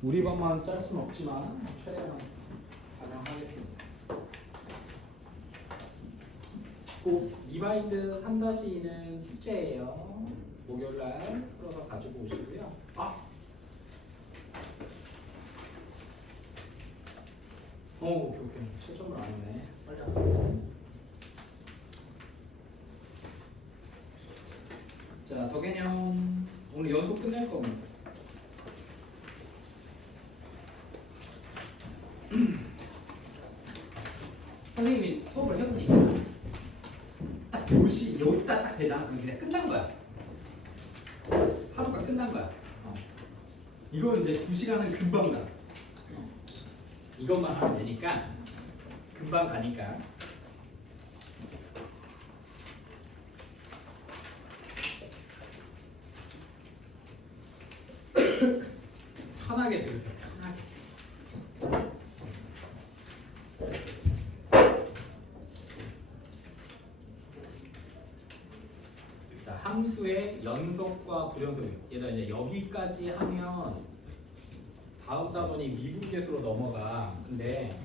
우리 반만 짤 수는 없지만 최대한 가능하겠습니다. 리마인드 3-2는 숙제예요. 목요일날 풀어서 가지고 오시고요. 오케이. 초점을 안 했네. 빨리 하고. 자, 더 개념. 오늘 연속 끝낼 겁니다. 선생님이 수업을 해보니까 딱 요시 여기다 딱 되잖아. 그럼 그냥 끝난 거야. 하루가 끝난 거야. 이거 이제 2시간은 금방 가. 이것만 하면 되니까 금방 가니까. 편하게 들으세요. 편하게. 자, 함수의 연속과 불연속이에요. 얘들아 이제 여기까지 하면 다음 단원이 미분계수로 넘어가. 근데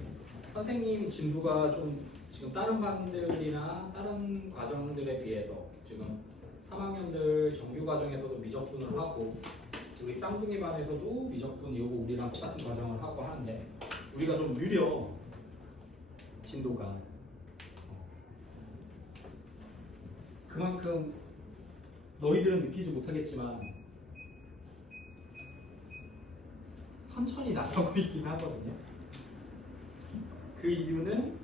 선생님 진도가 좀 지금 다른 반들이나 다른 과정들에 비해서 지금 3학년들 정규 과정에서도 미적분을 하고 우리 쌍둥이 반에서도 미적분 이거 우리랑 똑같은 과정을 하고 하는데 우리가 좀 느려 진도가. 그만큼 너희들은 느끼지 못하겠지만 천천히 나가고 있긴 하거든요. 그 이유는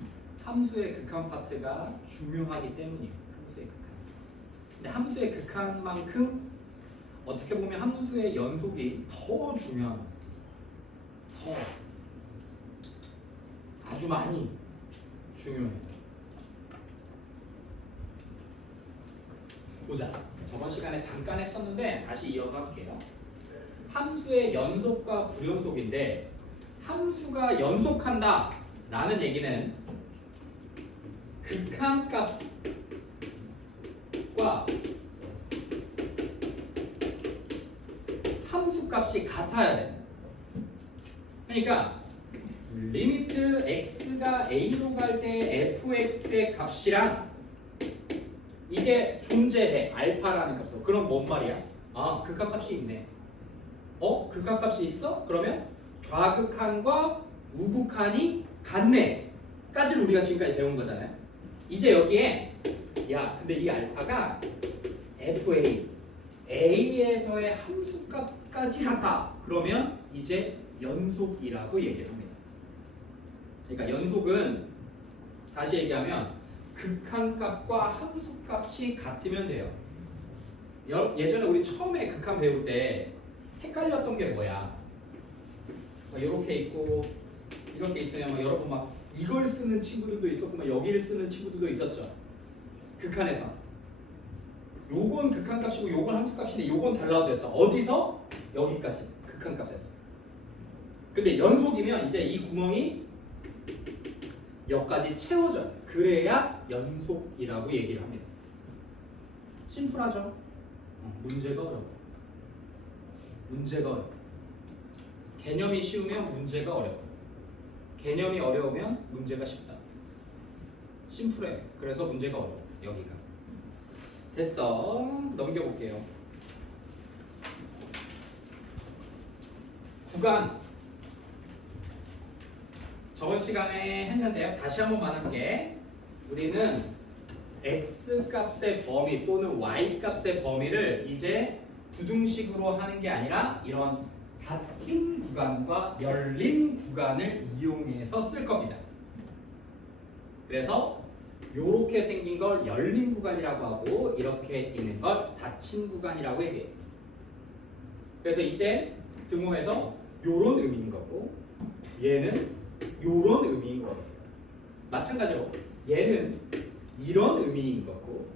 함수의 극한 파트가 중요하기 때문이에요. 함수의 극한. 근데 함수의 극한만큼 어떻게 보면 함수의 연속이 더 중요한, 더 아주 많이 중요해요. 보자. 저번 시간에 잠깐 했었는데 다시 이어서 할게요. 함수의 연속과 불연속인데 함수가 연속한다 라는 얘기는 극한값과 함수값이 같아야 돼. 그러니까 리미트 x가 a로 갈 때 fx의 값이랑 이게 존재해. 알파라는 값으로. 그럼 뭔 말이야? 아, 극한값이 있네. 극한값이 있어? 그러면 좌극한과 우극한이 같네 까지를 우리가 지금까지 배운 거잖아요. 이제 여기에 야 근데 이 알파가 fa a에서의 함수값까지 같다. 그러면 이제 연속이라고 얘기를 합니다. 그러니까 연속은 다시 얘기하면 극한값과 함수값이 같으면 돼요. 예전에 우리 처음에 극한 배울 때 헷갈렸던 게 뭐야? 이렇게 있고 이렇게 있으면 막 여러분 막 이걸 쓰는 친구들도 있었고 막 여기를 쓰는 친구들도 있었죠. 극한에서 요건 극한값이고 요건 함수값인데 요건 달라도 됐어. 어디서? 여기까지 극한값에서. 근데 연속이면 이제 이 구멍이 여기까지 채워져요. 그래야 연속이라고 얘기를 합니다. 심플하죠? 문제가 어려워. 문제가 어려워. 개념이 쉬우면 문제가 어려워. 개념이 어려우면 문제가 쉽다. 심플해. 그래서 문제가 어려워. 여기가. 됐어. 넘겨볼게요. 구간. 저번 시간에 했는데요. 다시 한 번만 할게. 우리는 x값의 범위 또는 y값의 범위를 이제 부등식으로 하는 게 아니라 이런 닫힌 구간과 열린 구간을 이용해서 쓸 겁니다. 그래서 이렇게 생긴 걸 열린 구간이라고 하고 이렇게 있는 걸 닫힌 구간이라고 얘기해요. 그래서 이때 등호에서 이런 의미인 거고 얘는 이런 의미인 거예요. 마찬가지로 얘는 이런 의미인 거고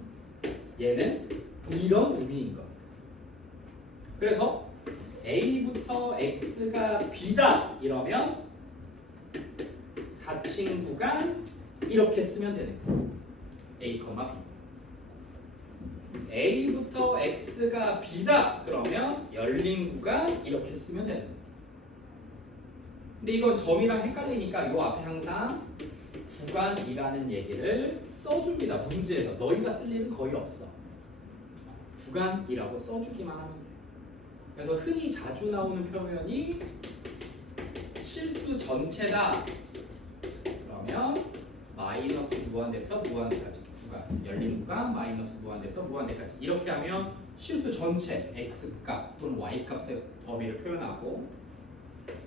얘는 이런 의미인 거예요. 그래서 A부터 X가 B다 이러면 닫힌 구간 이렇게 쓰면 되는 거예요. A, B. A부터 X가 B다 그러면 열린 구간 이렇게 쓰면 되는 거예요. 근데 이건 점이랑 헷갈리니까 요 앞에 항상 구간이라는 얘기를 써줍니다. 문제에서. 너희가 쓸 일은 거의 없어. 구간이라고 써주기만 하면 돼. 그래서 흔히 자주 나오는 표현이 실수 전체다. 그러면 마이너스 무한대부터 무한대까지 구간, 열린 구간 마이너스 무한대부터 무한대까지 이렇게 하면 실수 전체 x값 또는 y값의 범위를 표현하고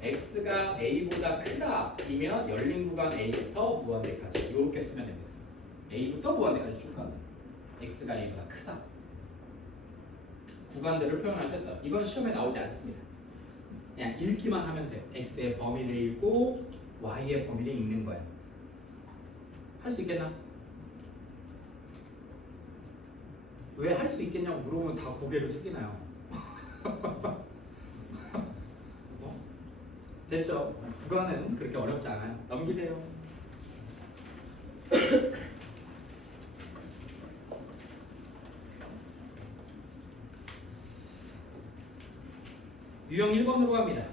x가 a보다 크다 이면 열린 구간 a부터 무한대까지 이렇게 쓰면 됩니다. a부터 무한대까지 쭉 가면 x가 a보다 크다. 구간들을 표현할 때 써. 이건 시험에 나오지 않습니다. 그냥 읽기만 하면 돼. x의 범위를 읽고 y의 범위를 읽는 거야. 할 수 있겠나? 왜 할 수 있겠냐고 물어보면 다 고개를 숙이나요? 됐죠? 구간은 그렇게 어렵지 않아요. 넘기세요. 유형 1번으로 갑니다.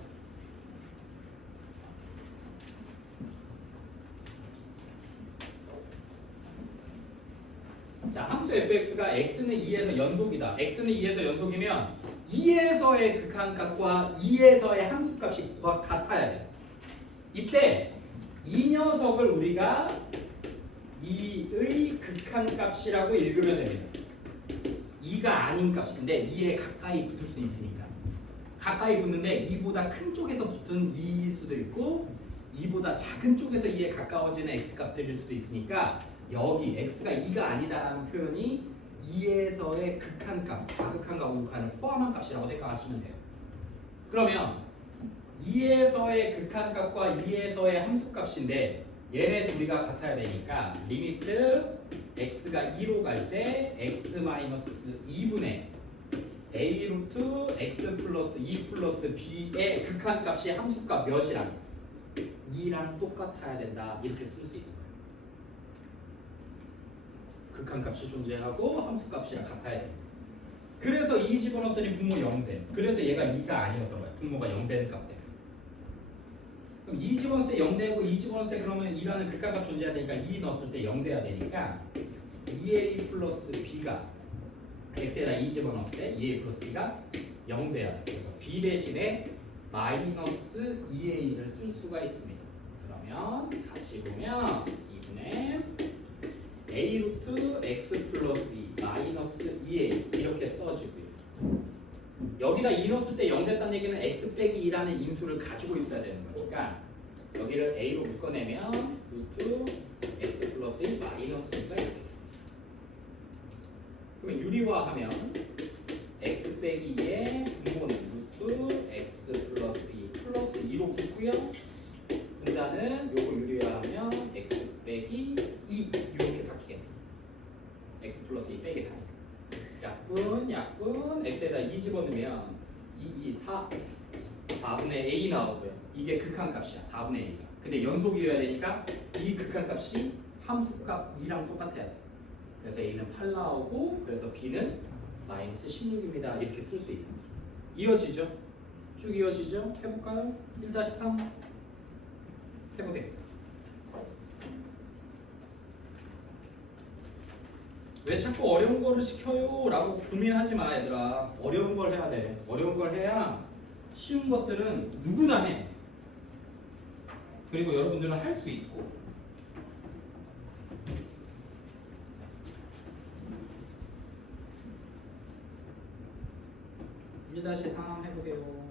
자, 함수 fx가 x는 2에서 연속이다. x는 2에서 연속이면 2에서의 극한값과 2에서의 함수값이 같아야 돼. 이때 이 녀석을 우리가 2의 극한값이라고 읽으면 됩니다. 2가 아닌 값인데 2에 가까이 붙을 수 있으니까. 가까이 붙는데 2보다 큰 쪽에서 붙은 2일 수도 있고 2보다 작은 쪽에서 2에 가까워지는 x값들일 수도 있으니까 여기 x가 2가 아니다라는 표현이 2에서의 극한값, 좌극한과 우극한을 포함한 값이라고 생각하시면 돼요. 그러면 2에서의 극한값과 2에서의 함수값인데 얘네 둘이가 같아야 되니까 리미트 x가 2로 갈 때 x-2분의 a 루트 x 플러스 2 플러스 b의 극한값이 함수값 몇이랑 2랑 똑같아야 된다. 이렇게 쓸 수 있는 거예요. 극한값이 존재하고 함수값이랑 같아야 돼. 그래서 2 집어넣었더니 분모 0돼. 그래서 얘가 2가 아니었던 거야. 분모가 0 되는 값 때문에. 그럼 2 집어넣을 때 0 되고 2 집어넣을 때 그러면 2라는 극한값 존재해야 되니까 2 넣었을 때 0 돼야 되니까 2a 플러스 b가 x에다 2 집어넣었을 때 2a 플러스 b가 0 돼야 돼. 그래서 b 대신에 마이너스 2a를 쓸 수가 있습니다. 그러면 다시 보면 2분의 a 루트 x 플러스 2 마이너스 2a 이렇게 써주고요. 여기다 2 넣었을 때 0 됐다는 얘기는 x 빼기 2라는 인수를 가지고 있어야 되는 거니까 여기를 a로 묶어내면 루트 x 플러스 1 마이너스가 이렇게. 그러면 유리화하면 x 빼기 2의 분모는 루트 x 플러스 2 플러스 2로 붙고요. 분자는 요거 유리화하면 x 빼기 2 이렇게 바뀌겠네요. x 플러스 2 빼기 4니까 약분 x에다 2 집어넣으면 2, 4 4분의 a 나오고요. 이게 극한값이야. 4분의 a가. 근데 연속이어야 되니까 이 극한값이 함수값 2랑 똑같아야 돼. 그래서 a는 8 나오고 그래서 b는 마이너스 16입니다. 이렇게 쓸 수 있는 거죠. 이어지죠? 쭉 이어지죠? 해볼까요? 1-3 해보세요. 왜 자꾸 어려운 거를 시켜요? 라고 고민하지 마 얘들아. 어려운 걸 해야 돼. 어려운 걸 해야 쉬운 것들은 누구나 해. 그리고 여러분들은 할 수 있고. 1-3 해보세요.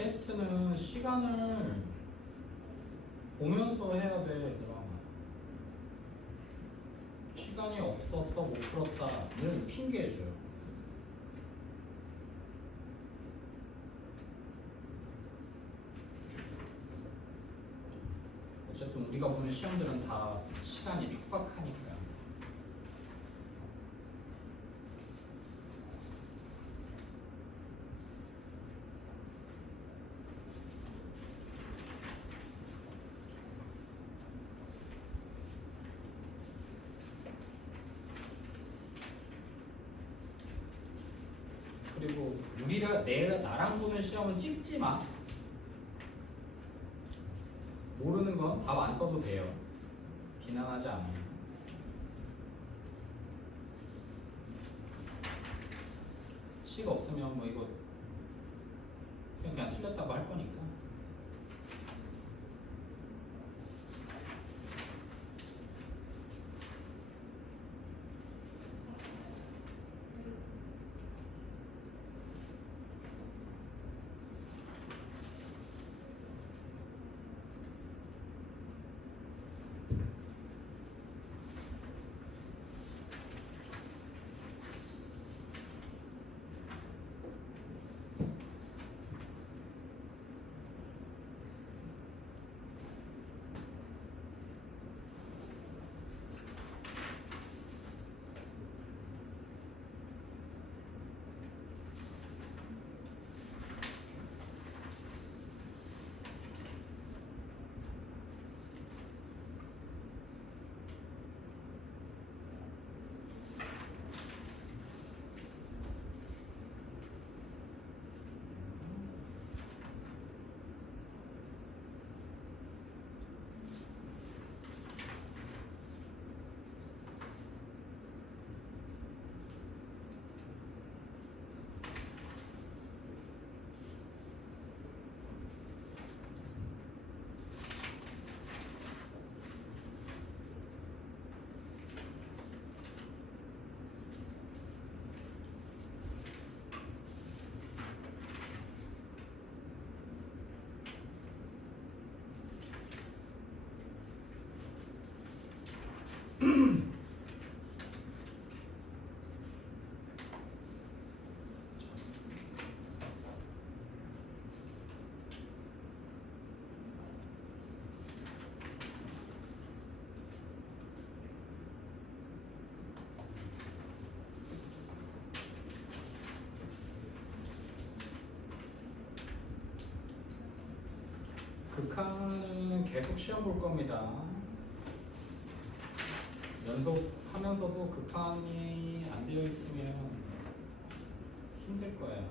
테스트는 시간을 보면서 해야 돼, 얘들아. 시간이 없어서 못 풀었다는 핑계해줘요. 어쨌든 우리가 보는 시험들은 다 시간이 촉박하니까. 그리고 내가 나랑 보는 시험은 찍지 마. 모르는 건 답 안 써도 돼요. 비난하지 않아요. 시가 없으면 뭐 이거 그냥 틀렸다고 할 거니까. 극한은 계속 시험 볼 겁니다. 연속하면서도 극한이 안 되어 있으면 힘들 거야.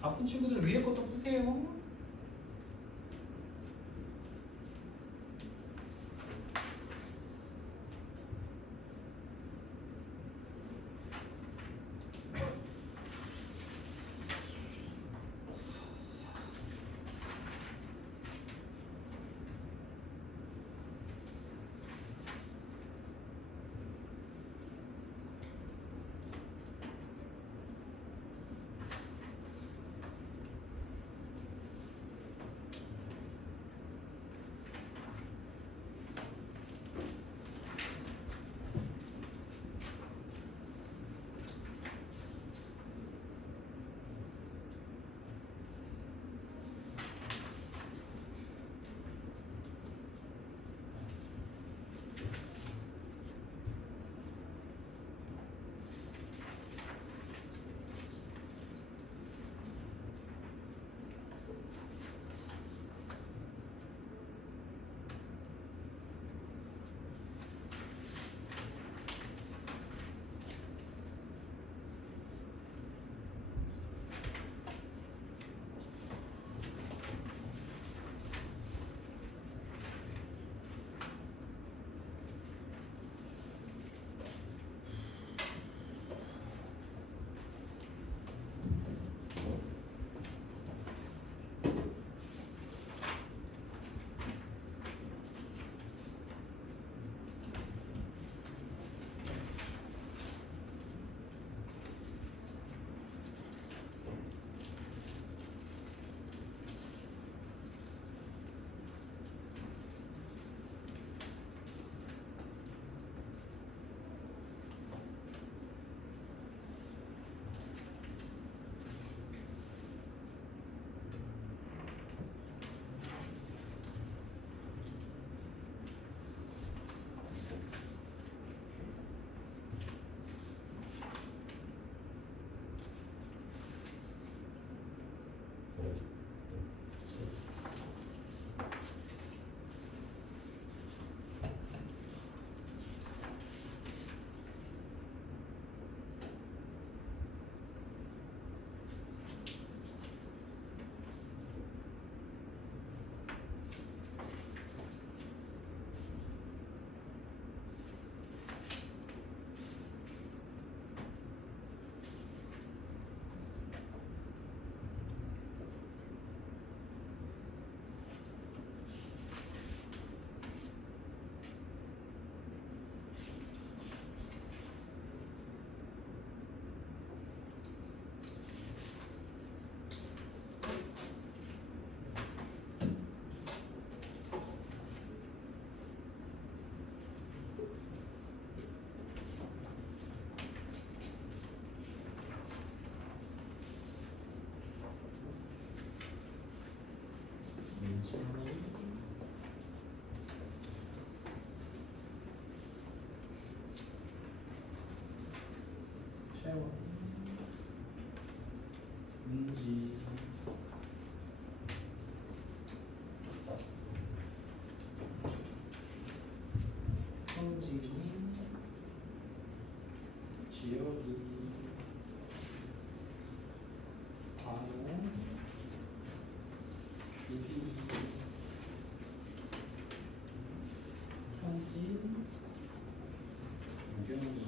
아픈 친구들 위에 것도 푸세요. 채원 은지 성진이 지혁이 관우 주희 현진 유경이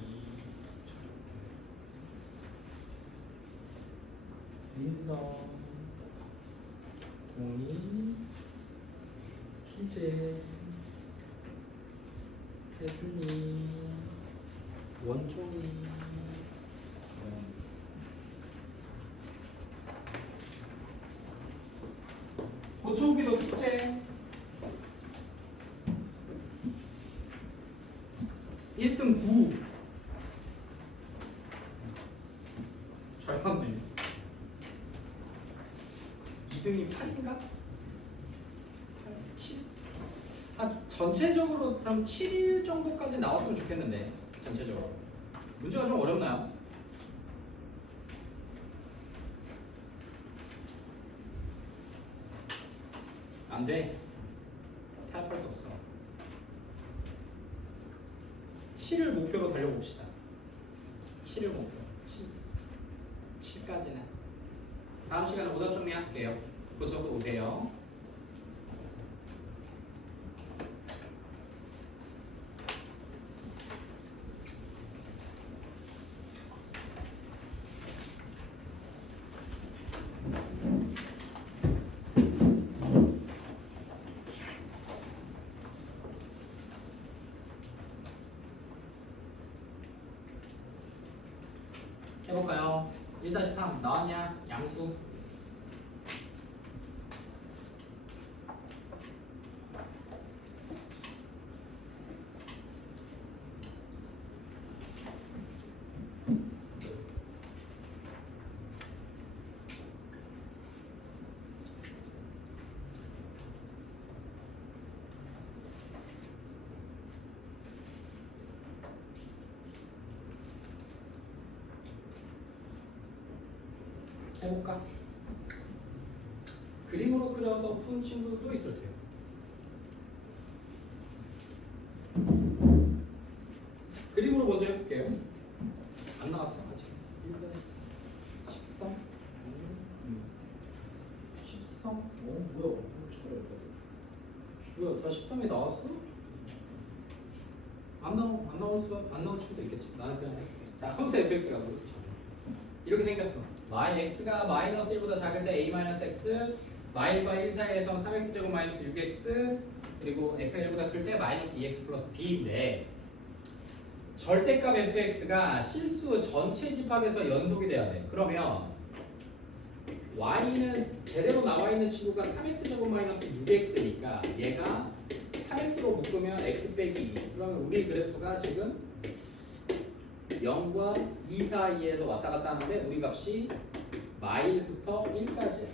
민서 공이 희재 혜준이 원종이 고초기도 숙제 1등 9 잘 봤네 2등이 8인가? 8, 7? 전체적으로 좀 7일 정도까지 나왔으면 좋겠는데 전체적으로 문제가 좀 어렵나요? 안돼 타협할 수 없어 7을 목표로 달려봅시다 7을 목표 7까지는 다음 시간에 오답 정리할게요 고쳐서 오세요 해볼까요? 1-3 나왔냐? 양수 해볼까? 그림으로 그려서 푼 친구도 있을 테요. 그림으로 먼저 해볼게요. 안 나왔어 아직. 13? 13? 뭐야? 뭐야? 다 13이 나왔어? 안 나올 수도 있겠지. 나는 그냥 해볼게. 자, 함수 fx가 그렇죠. 이렇게 생겼어. x가 마이너스 1보다 작을 때 a 마이너스 x, y과 1 사이에서 3x 제곱 마이너스 6x, 그리고 x가 1보다 클 때 마이너스 2x 플러스 b인데 절대값 fx가 실수 전체 집합에서 연속이 돼야 돼. 그러면 y는 제대로 나와 있는 친구가 3x 제곱 마이너스 6x니까 얘가 3x로 묶으면 x 빼기 2. 그러면 우리 그래프가 지금 0과 2 사이에서 왔다 갔다 하는데 우리 값이 마일부터 1까지야.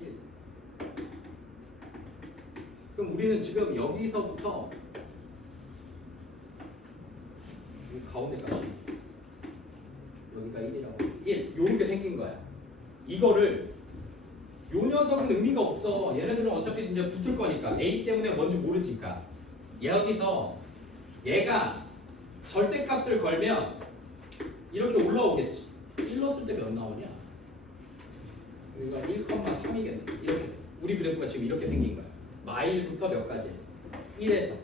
1. 그럼 우리는 지금 여기서부터 이 가운데 값이 여기가 1이라고 1 요렇게 생긴 거야. 이거를 요 녀석은 의미가 없어. 얘네들은 어차피 이제 붙을 거니까 a 때문에 뭔지 모르니까 여기서 얘가 절대값을 걸면 이렇게 올라오겠지. 1 넣었을 때 몇 나오냐? 여기가 1,3이겠네. 이렇게 우리 그래프가 지금 이렇게 생긴 거야. 마일부터 몇 가지? 1에서.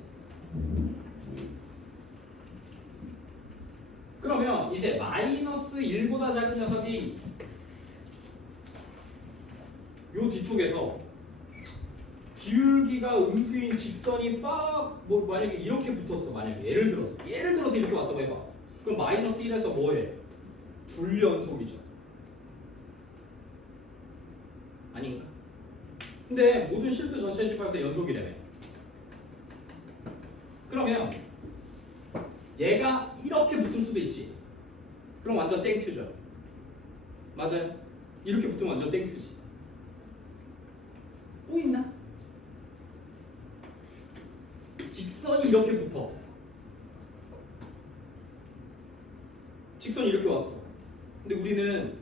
그러면 이제 마이너스 1보다 작은 녀석이 요 뒤쪽에서 기울기가 음수인 직선이 뭐 만약에 이렇게 붙었어. 만약에 예를 들어서 이렇게 왔다고 해봐. 그럼 마이너스 1에서 뭐해? 불연속이죠. 아닌가? 근데 모든 실수 전체 집합 때 연속이래며. 그러면 얘가 이렇게 붙을 수도 있지. 그럼 완전 땡큐죠. 맞아요? 이렇게 붙으면 완전 땡큐지. 또 있나? 이렇게 붙어. 직선이 이렇게 왔어. 근데 우리는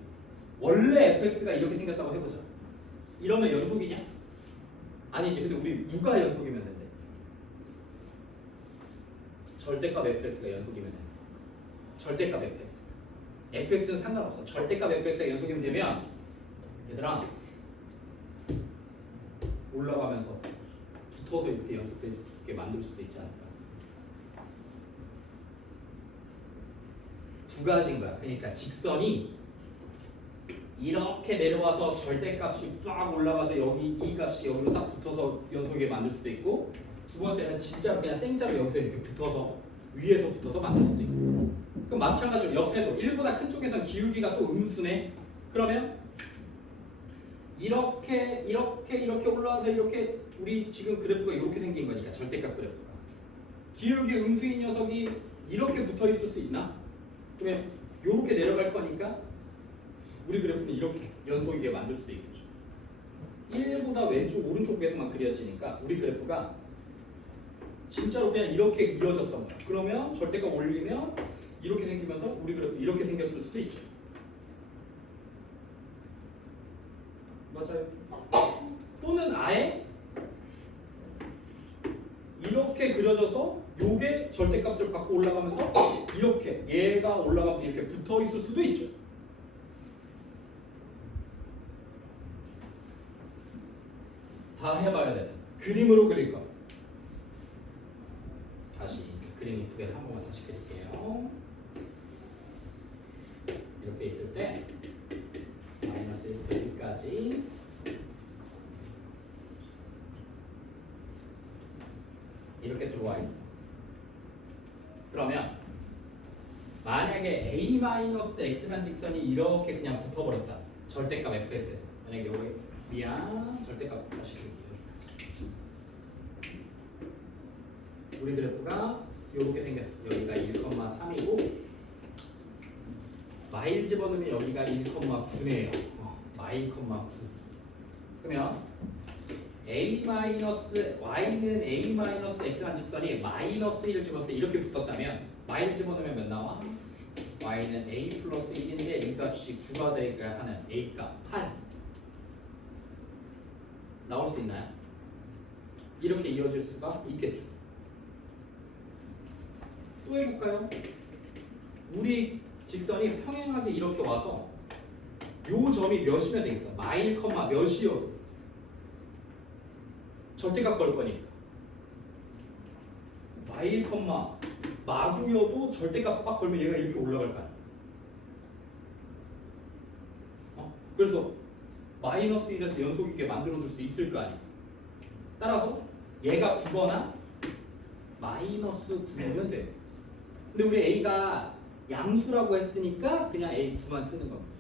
원래 fx가 이렇게 생겼다고 해보자. 이러면 연속이냐? 아니지. 근데 우리 누가 연속이면 된대? 절대값 fx가 연속이면 돼. 절대값 fx. fx는 상관없어. 절대값 fx가 연속이면 되면 얘들아 올라가면서 붙어서 이렇게 연속되게 만들 수도 있지 않을까? 두 가지인 거야. 그러니까 직선이 이렇게 내려와서 절대값이 쫙 올라가서 여기 이 값이 여기로 딱 붙어서 연속이 만들 수도 있고, 두 번째는 진짜 그냥 생자로 여기서 이렇게 붙어서 위에서 붙어서 만들 수도 있고. 그럼 마찬가지로 옆에도 1보다 큰 쪽에선 기울기가 또 음수네. 그러면 이렇게 올라와서 이렇게 우리 지금 그래프가 이렇게 생긴 거니까 절대값 그래프가 기울기 음수인 녀석이 이렇게 붙어 있을 수 있나? 그러면 이렇게 내려갈 거니까 우리 그래프는 이렇게 연속이게 만들 수도 있겠죠. 1보다 왼쪽 오른쪽에서만 그려지니까 우리 그래프가 진짜로 그냥 이렇게 이어졌던 거야. 그러면 절대값 올리면 이렇게 생기면서 우리 그래프 이렇게 생겼을 수도 있죠. 맞아요. 또는 아예 이렇게 그려져서 요게 절대값을 받고 올라가면서 이렇게 얘가 올라가서 이렇게 붙어 있을 수도 있죠. 다 해봐야 돼. 그림으로 그릴 거. 다시 그림 이쁘게 한 번만 다시 그릴게요. 이렇게 있을 때 마이너스 1부터 1까지 이렇게 들어와 있어. 그러면 만약에 a-x라는 직선이 이렇게 그냥 붙어버렸다. 절대값 fx에서. 만약에 여기 미안 절대값 다시 그릴게요. 우리 그래프가 이렇게 생겼어. 여기가 1,3이고 마일 집어넣으면 여기가 1,9네요. 마일, 9. 그러면 y는 a-x라는 직선이 마이너스 1을 집었을 때 이렇게 붙었다면 마일 집어넣으면 몇 나와? y는 a 플러스 1인데 이 값이 9가 되어야 하는 a 값 8 나올 수 있나요? 이렇게 이어질 수가 있겠죠. 또 해볼까요? 우리 직선이 평행하게 이렇게 와서 요 점이 몇이면 되겠어? 마일, 몇이어도 절대값 걸 거니까 마일, 마구여도 절대값 빡 걸면 얘가 이렇게 올라갈 거 아니야. 그래서 마이너스 1에서 연속 있게 만들어줄 수 있을 거 아니야. 따라서 얘가 9거나 마이너스 9면 돼. 근데 우리 A가 양수라고 했으니까 그냥 A 9만 쓰는 겁니다.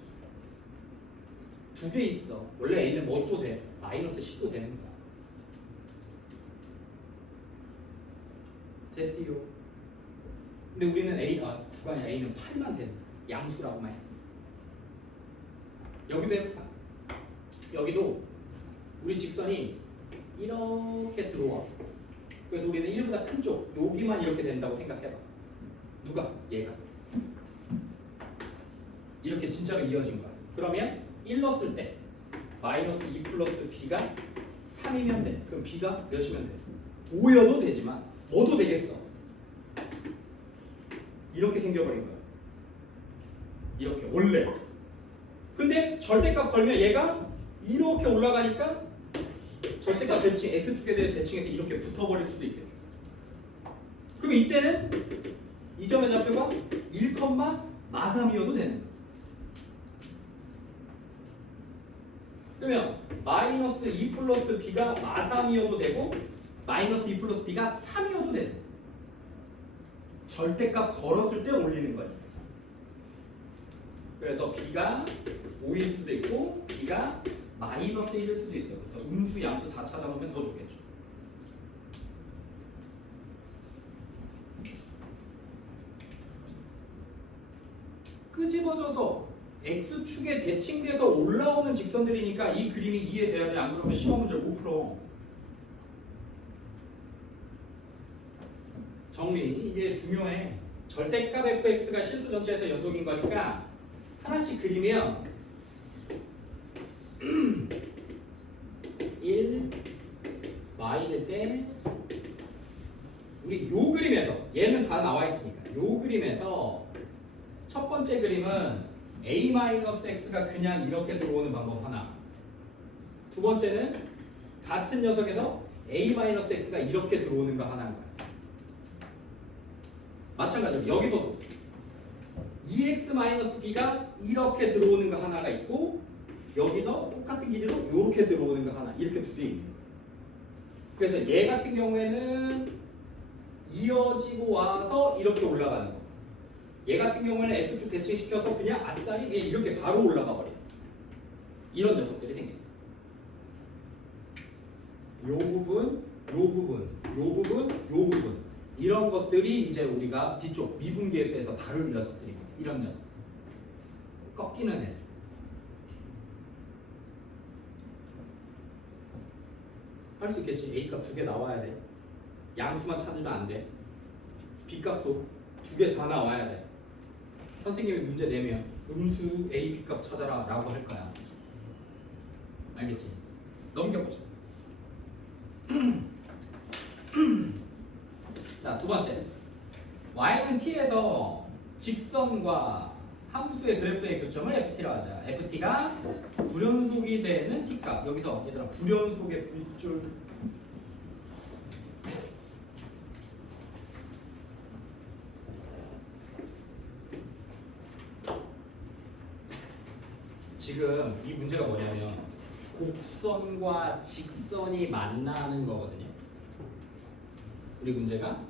두 개 있어. 원래 A는 뭐 또 돼? 마이너스 10도 되는 거야. 됐어요. 근데 우리는 A가 9가 아니라 A는 8만 되는 거야. 양수라고만 했습니다. 여기도 해볼까? 여기도 우리 직선이 이렇게 들어와. 그래서 우리는 1보다 큰 쪽, 여기만 이렇게 된다고 생각해봐. 누가? 얘가. 이렇게 진짜로 이어진 거야. 그러면 1 넣었을 때 마이너스 2 플러스 b가 3이면 돼. 그럼 b가 몇이면 돼? 5여도 되지만 뭐도 되겠어. 이렇게 생겨버린 거야. 이렇게 원래. 근데 절대값 걸면 얘가 이렇게 올라가니까 절대값 대칭, x축에 대해 대칭해서 이렇게 붙어버릴 수도 있겠죠. 그럼 이때는 이 점의 좌표가 1,마삼이어도 되는 거예요. 그러면 마이너스 2 플러스 b가 마삼이어도 되고 마이너스 2 플러스 b가 3이어도 되는 거예요. 절대값 걸었을 때 올리는 거예요. 그래서 b가 5일 수도 있고 b가 마이너스 1일 수도 있어요. 그래서 음수, 양수 다 찾아보면 더 좋겠죠. 끄집어져서 x축에 대칭돼서 올라오는 직선들이니까 이 그림이 이해돼야 돼. 안 그러면 시험 문제를 못 풀어. 정리 이게 중요해. 절대값 fx가 실수 전체에서 연속인 거니까 하나씩 그리면 1 y일 때 우리 요 그림에서 얘는 다 나와 있으니까 요 그림에서 첫 번째 그림은 a-x가 그냥 이렇게 들어오는 방법 하나. 두 번째는 같은 녀석에서 a-x가 이렇게 들어오는 거 하나인 거야. 마찬가지로 여기서도 2x-b가 이렇게 들어오는 거 하나가 있고 여기서 똑같은 길이로 이렇게 들어오는 거 하나 이렇게 두 개 있는 거야. 그래서 얘 같은 경우에는 이어지고 와서 이렇게 올라가는 거. 얘 같은 경우에는 x축 대칭시켜서 그냥 아싸리 그냥 이렇게 바로 올라가 버려. 이런 녀석들이 생겨. 요 부분, 요 부분, 요 부분, 요 부분 이런 것들이 이제 우리가 뒤쪽 미분계수에서 다룰 녀석들입니다. 이런 녀석 꺾이는 애들. 할 수 있겠지. A값 두 개 나와야 돼. 양수만 찾으면 안 돼. B값도 두 개 다 나와야 돼. 선생님이 문제 내면 음수 A, B값 찾아라 라고 할 거야. 알겠지? 넘겨보자. 자, 두 번째. y는 t에서 직선과 함수의 그래프의 교점을 ft라고 하자. ft가 불연속이 되는 t값. 여기서 얘들아 불연속의 붓줄 지금 이 문제가 뭐냐면 곡선과 직선이 만나는 거거든요. 우리 문제가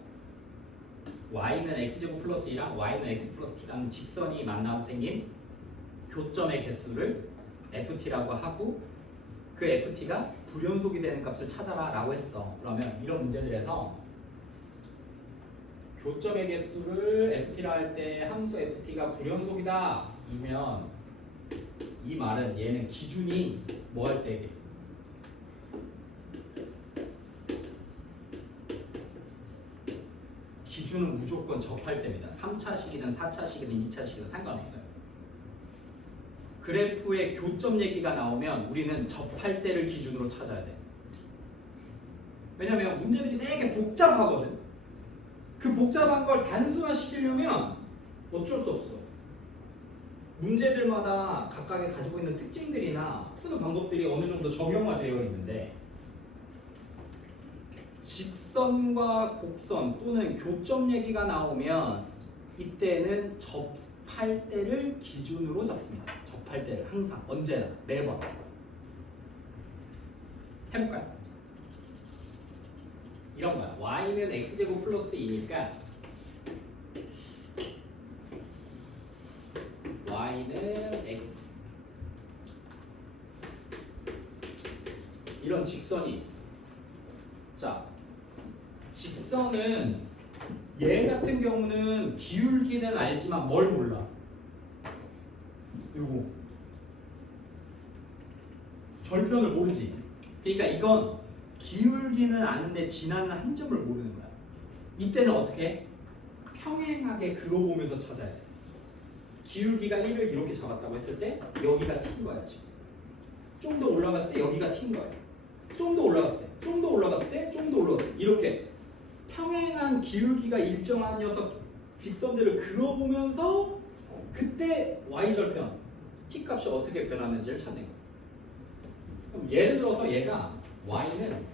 y는 x제곱 플러스 2랑 y는 x 플러스 t라는 직선이 만나서 생긴 교점의 개수를 ft라고 하고 그 ft가 불연속이 되는 값을 찾아라 라고 했어. 그러면 이런 문제들에서 교점의 개수를 ft라 할 때 함수 ft가 불연속이다 이면 이 말은 얘는 기준이 뭐 할 때 기준은 무조건 접할 때입니다. 3차식이든 4차식이든 2차식이든 상관없어요. 그래프의 교점 얘기가 나오면 우리는 접할 때를 기준으로 찾아야 돼. 왜냐면 문제들이 되게 복잡하거든. 그 복잡한 걸 단순화시키려면 어쩔 수 없어. 문제들마다 각각의 가지고 있는 특징들이나 푸는 방법들이 어느 정도 정형화되어 있는데 직선과 곡선 또는 교점 얘기가 나오면 이때는 접할 때를 기준으로 잡습니다. 접할 때를 항상 언제나 매번 해볼까요? 이런 거야. y는 x제곱 플러스 2니까 y는 x 이런 직선이 있어. 자, 직선은 얘 같은 경우는 기울기는 알지만 뭘 몰라? 요거 절편을 모르지. 그러니까 이건 기울기는 아는데 지나는 한 점을 모르는 거야. 이때는 어떻게? 평행하게 그어보면서 찾아야 돼. 기울기가 1을 이렇게 잡았다고 했을 때 여기가 t인 거야 지금. 좀 더 올라갔을 때 여기가 t인 거야. 좀 더 올라갔을 때, 좀 더 올라갔을 때, 좀 더 올라갔을 때 이렇게 평행한 기울기가 일정한 녀석 직선들을 그어보면서 그때 y절편 t 값이 어떻게 변하는지를 찾는 거야. 그럼 예를 들어서 얘가 y는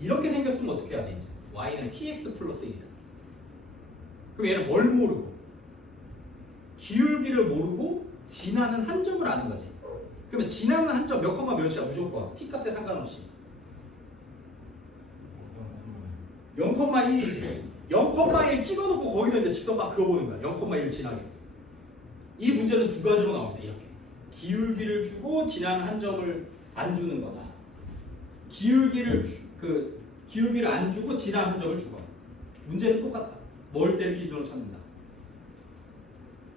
이렇게 생겼으면 어떻게 해야 되지? y는 tx 플러스 1이다. 그럼 얘는 뭘 모르고? 기울기를 모르고 지나는 한 점을 아는 거지. 그러면 지나는 한 점 몇 콤마 몇이야 무조건 t 값에 상관없이 0,1이지. 0,1 찍어놓고 거기서 이제 직선 막 그어보는 거야. 0,1 지나게. 이 문제는 두 가지로 나옵니다. 이렇게 기울기를 주고 지나는 한 점을 안 주는 거나 기울기를 안 주고 지나는 한 점을 주거나. 문제는 똑같다. 뭘 때를 기준으로 찾는다.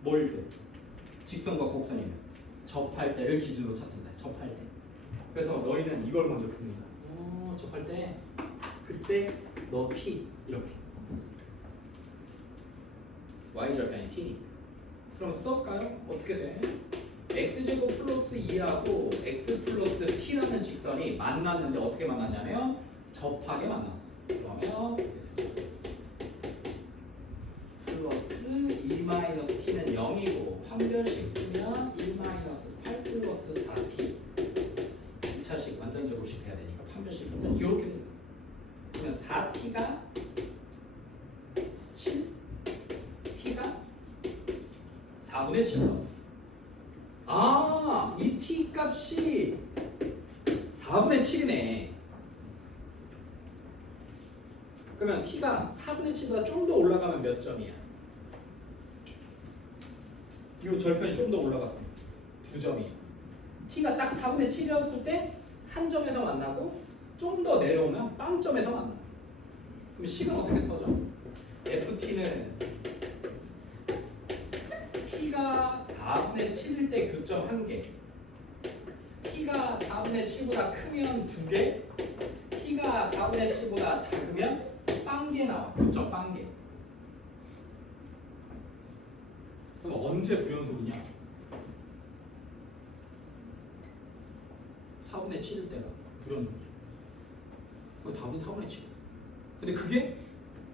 뭘 때? 직선과 곡선이면 접할 때를 기준으로 찾습니다. 접할 때. 그래서 너희는 이걸 먼저 푸는다. 접할 때 그때 너 t 이렇게 y절편이 t니까. 그럼 써볼까요? 어떻게 돼? x제곱 플러스 2하고 x 플러스 t라는 직선이 만났는데 어떻게 만났냐면 접하게 만났어. 그러면 플러스 2 마이너스 t는 0이고 판별식 쓰면 1 마이너스 8 플러스 4t 2차식 완전 제곱식 해야 되니까 판별식 쓰면 이렇게 됩니다. 그러면 4t가 7 t가 4분의 7. 아, 이 t 값이 4분의 7이네. 그러면 t가 4분의 7보다 좀 더 올라가면 몇 점이야? 이 절편이 좀 더 올라가서 2점이야. t가 딱 4분의 7이었을 때 한 점에서 만나고 좀 더 내려오면 빵점에서 만나. 그럼 식은 어떻게 써져? ft는 t가 4분의 7일 때 교점 1개, t가 4분의 7보다 크면 2개, t가 4분의 7보다 작으면 빵개 나와. 교점 빵개. 그럼 언제 불연속이냐? 4분의 7일 때가 불연속이죠. 그럼 답은 4분의 7. 근데 그게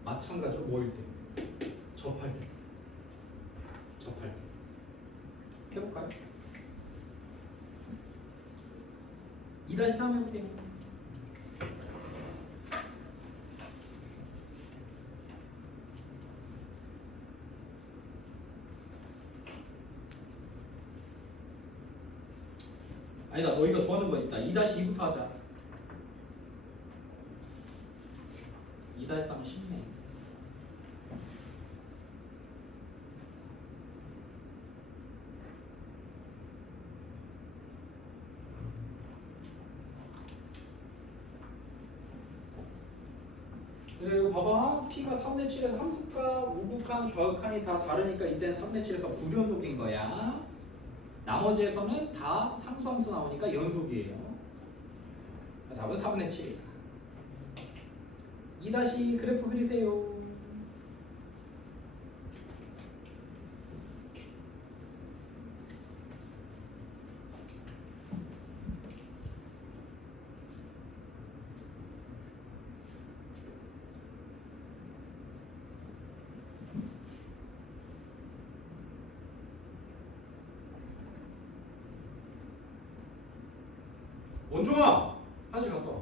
마찬가지로 뭐일 때? 접할 때. 접할 때. 해볼까요? 2-3 해볼게요. 아니다, 너희가 좋아하는 거 있다. 2-2부터 하자. 2-3은 쉽네. 네, 봐봐. P가 3분의 7에서 함수값, 우극한, 좌극한이 다 다르니까 이때는 3분의 7에서 불연속인 거야. 나머지에서는 다 상수함수 나오니까 연속이에요. 답은 4분의 7이다. 2- 그래프 그리세요. 원종아! 화장실 갔다 와.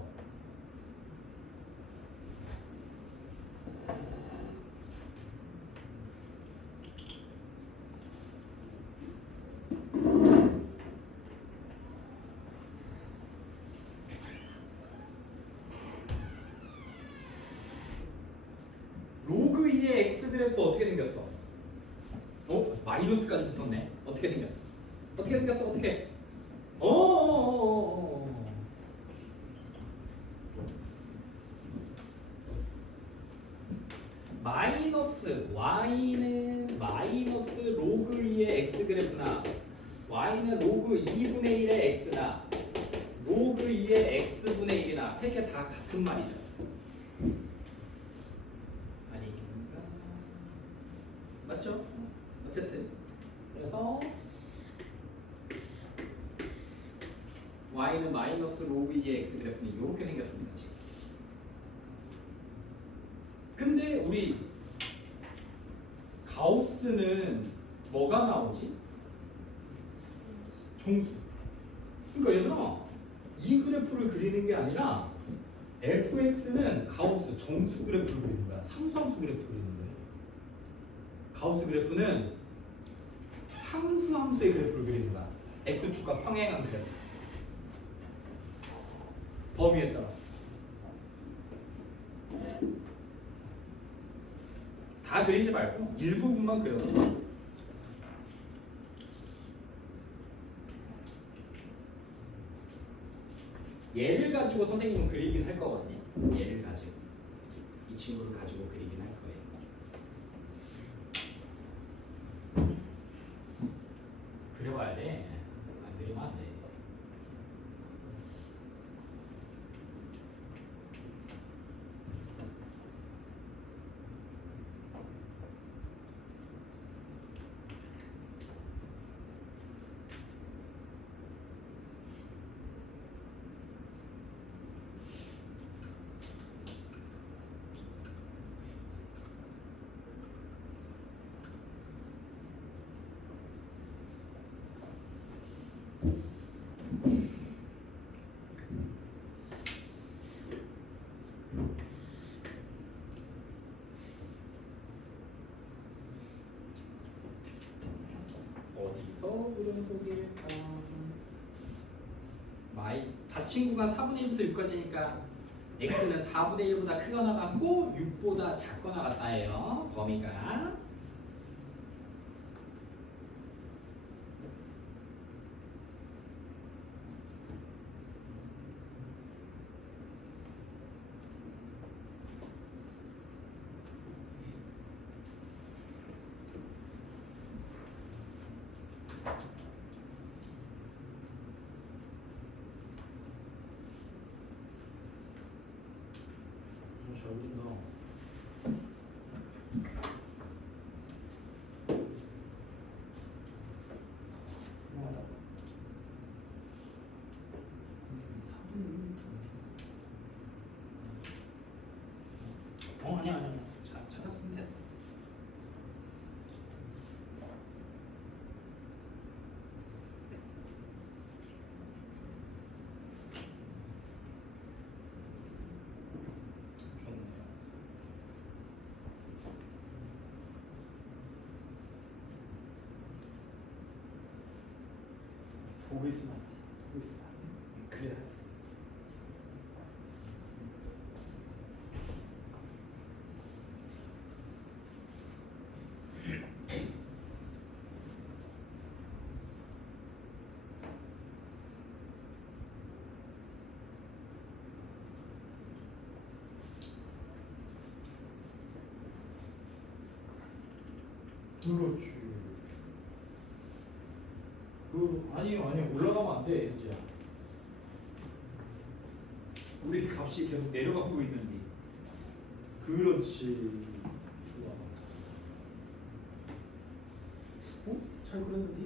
로그 2의 x 그래프 어떻게 생겼어? 마이너스까지 붙었네. 어떻게 생겼어? 어떻게 생겼어? 어떻게? 마이너스 y는 마이너스 로그 2의 x 그래프나 y는 로그 2분의 1의 x나 로그 2의 x분의 1이나 세 개 다 같은 말이죠. 아닌가? 맞죠? 어쨌든 그래서 y는 마이너스 로그 2의 x 그래프는 이렇게 생겼습니다. 지금. 근데 우리 가우스는 뭐가 나오지? 종수. 그러니까 얘들아, 이 그래프를 그리는 게 아니라 fx는 가우스 정수 그래프를 그리는 거야. 상수함수 그래프 그리는 거야. 가우스 그래프는 상수함수의 그래프를 그리는 거야. x축과 평행한 그래프. 범위에 따라. 다 그리지 말고 일부분만 그려도. 얘를 가지고 선생님은 그리긴 할 거거든요. 얘를 가지고 이 친구를 가지고 그리긴 할 거예요. 그려봐야 돼. 안 그리면 안 돼. 무등속일까? 닫힌 구간 4분의 1부터 6까지니까 x는 4분의 1보다 크거나 같고 6보다 작거나 같다예요. 범위가. 잘 그린다. 아니야. 찾았으면 됐어. 보고 있으면 안 돼. 보고 있으면 안 돼. 그래야 돼. 그렇지. 아니요 올라가면 안 돼 이제. 우리 값이 계속 내려가고 있는데. 그렇지. 좋아. 잘 그렸는데?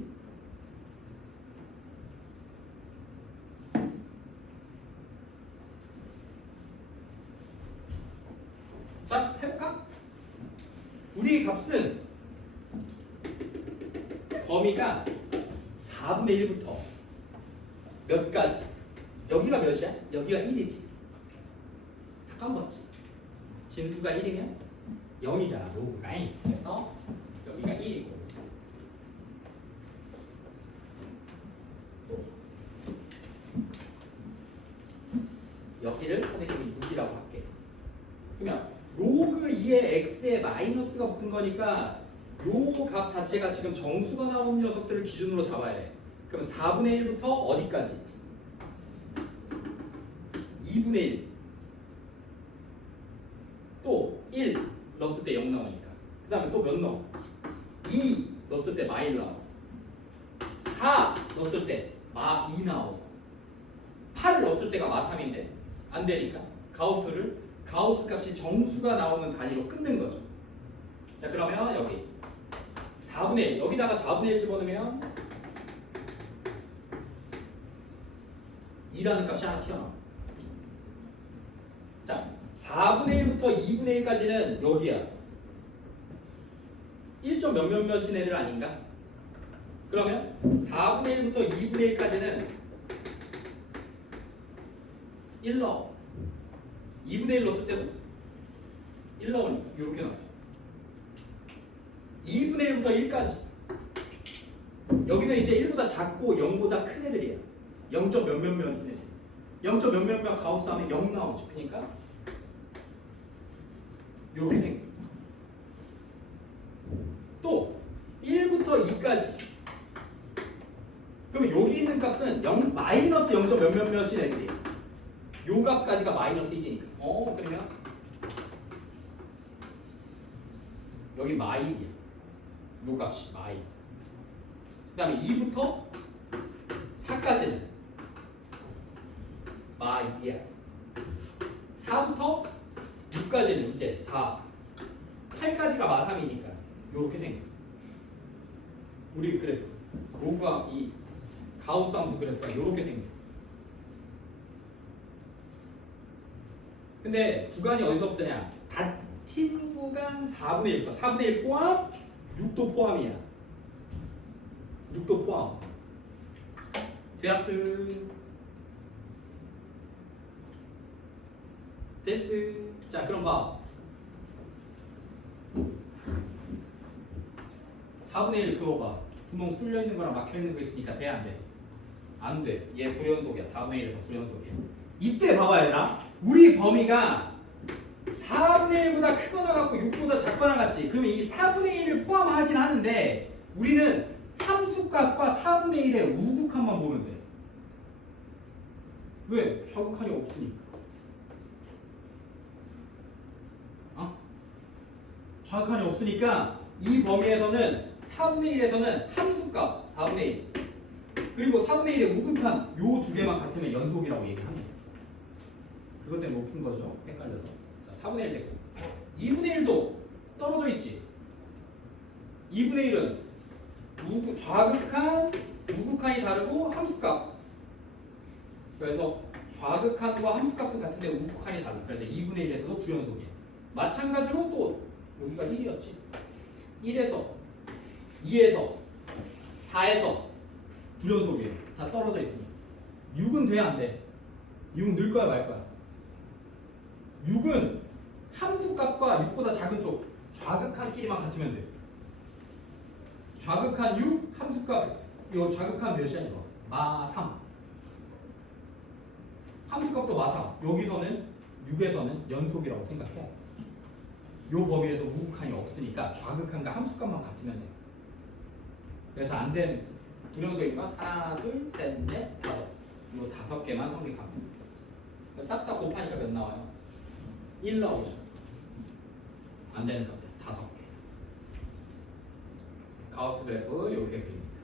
자, 해볼까? 우리 값은 범위가 4분의 1부터 몇 가지? 여기가 몇이야? 여기가 1이지. 다 까먹었지? 진수가 1이면 0이잖아. 로그가. 그래서 여기가 1이고 여기를 선생님이 6이라고 할게. 그러면 로그 2에 x에 마이너스가 붙은 거니까 요 값 자체가 지금 정수가 나온 녀석들을 기준으로 잡아야 돼. 그럼 4분의 1부터 어디까지? 2분의 1. 또 1 넣었을 때 0 나오니까. 그 다음에 또 몇 넣어? 2 넣었을 때 마1 나오고 4 넣었을 때 마2 나오고 8 넣었을 때가 마3인데 안 되니까 가우스 값이 정수가 나오는 단위로 끊는 거죠. 자, 그러면 여기 4분의 1 여기다가 4분의 1 집어넣으면 2라는 값이 하나 튀어나와. 자, 4분의 1부터 2분의 1까지는 여기야. 1점 몇몇몇인 애들 아닌가? 그러면 4분의 1부터 2분의 1까지는 1 넣어. 2분의 1 넣었을 때도 1 넣으니까 이렇게 나오죠. 2분의 1부터 1까지. 여기는 이제 1보다 작고 0보다 큰 애들이야. 0점 몇몇몇인 애들. 0점 몇몇몇 가우스 하면 0 나오죠. 그러니까 이렇게 생겨. 또 1부터 2까지. 그러면 여기 있는 값은 마이너스 0점 몇몇몇인 애들이야. 요 값까지가 마이너스 1이니까. 그러면 여기 마1이야. 요 값이 마1. 그 다음에 2부터 4까지는 마2야. 4부터 6까지는 이제 다 8까지가 마3이니까 요렇게 생겨. 우리 그래프 로그와 이 가우스 함수 그래프가 요렇게 생겨. 근데 구간이 어디서부터냐? 닫힌 구간 4분의 1부터 4분의 1 포함 6도 포함이야. 6도 포함. 되었스. 됐스. 자, 그럼 봐. 4분의 1 그거 봐. 구멍 뚫려 있는 거랑 막혀 있는 거 있으니까 돼, 안 돼? 안 돼. 얘 불연속이야. 4분의 1에서 불연속이야. 이때 봐봐 얘들아. 우리 범위가 4분의 1보다 크거나 같고 6보다 작거나 같지. 그러면 이 4분의 1을 포함하긴 하는데 우리는 함수값과 4분의 1의 우극한만 보면 돼. 왜? 좌극한이 없으니까. 좌극한이 없으니까 이 범위에서는 4분의 1에서는 함수값 4분의 1 그리고 4분의 1의 우극한 요 두 개만 같으면 연속이라고 얘기합니다. 그것 때문에 못 푼 거죠. 헷갈려서. 자, 4분의 1 됐고 2분의 1도 떨어져 있지. 2분의 1은 좌극한, 우극한이 다르고 함수값. 그래서 좌극한과 함수값은 같은데 우극한이 달라. 그래서 2분의 1에서도 부연속이에요. 마찬가지로 또 여기가 1이었지. 1에서 2에서 4에서 불연속이에요. 다 떨어져 있으니 6은 돼, 안 돼? 6은 늘 거야, 말 거야? 6은 함수값과 6보다 작은 쪽 좌극한끼리만 같으면 돼. 좌극한 6, 함수값 요 좌극한 몇이야 이거? 마3. 함수값도 마3. 여기서는 6에서는 연속이라고 생각해야 돼. 요 범위에서 우극한이 없으니까 좌극한과 함수값만 같으면 돼. 그래서 안 되는 불연속이니까 하나, 둘, 셋, 넷, 다섯. 요 5개만 성립합니다. 싹 다 곱하니까 몇 나와요? 1 나오죠. 안 되는 값들 5개. 가우스 그래프 이렇게 그립니다.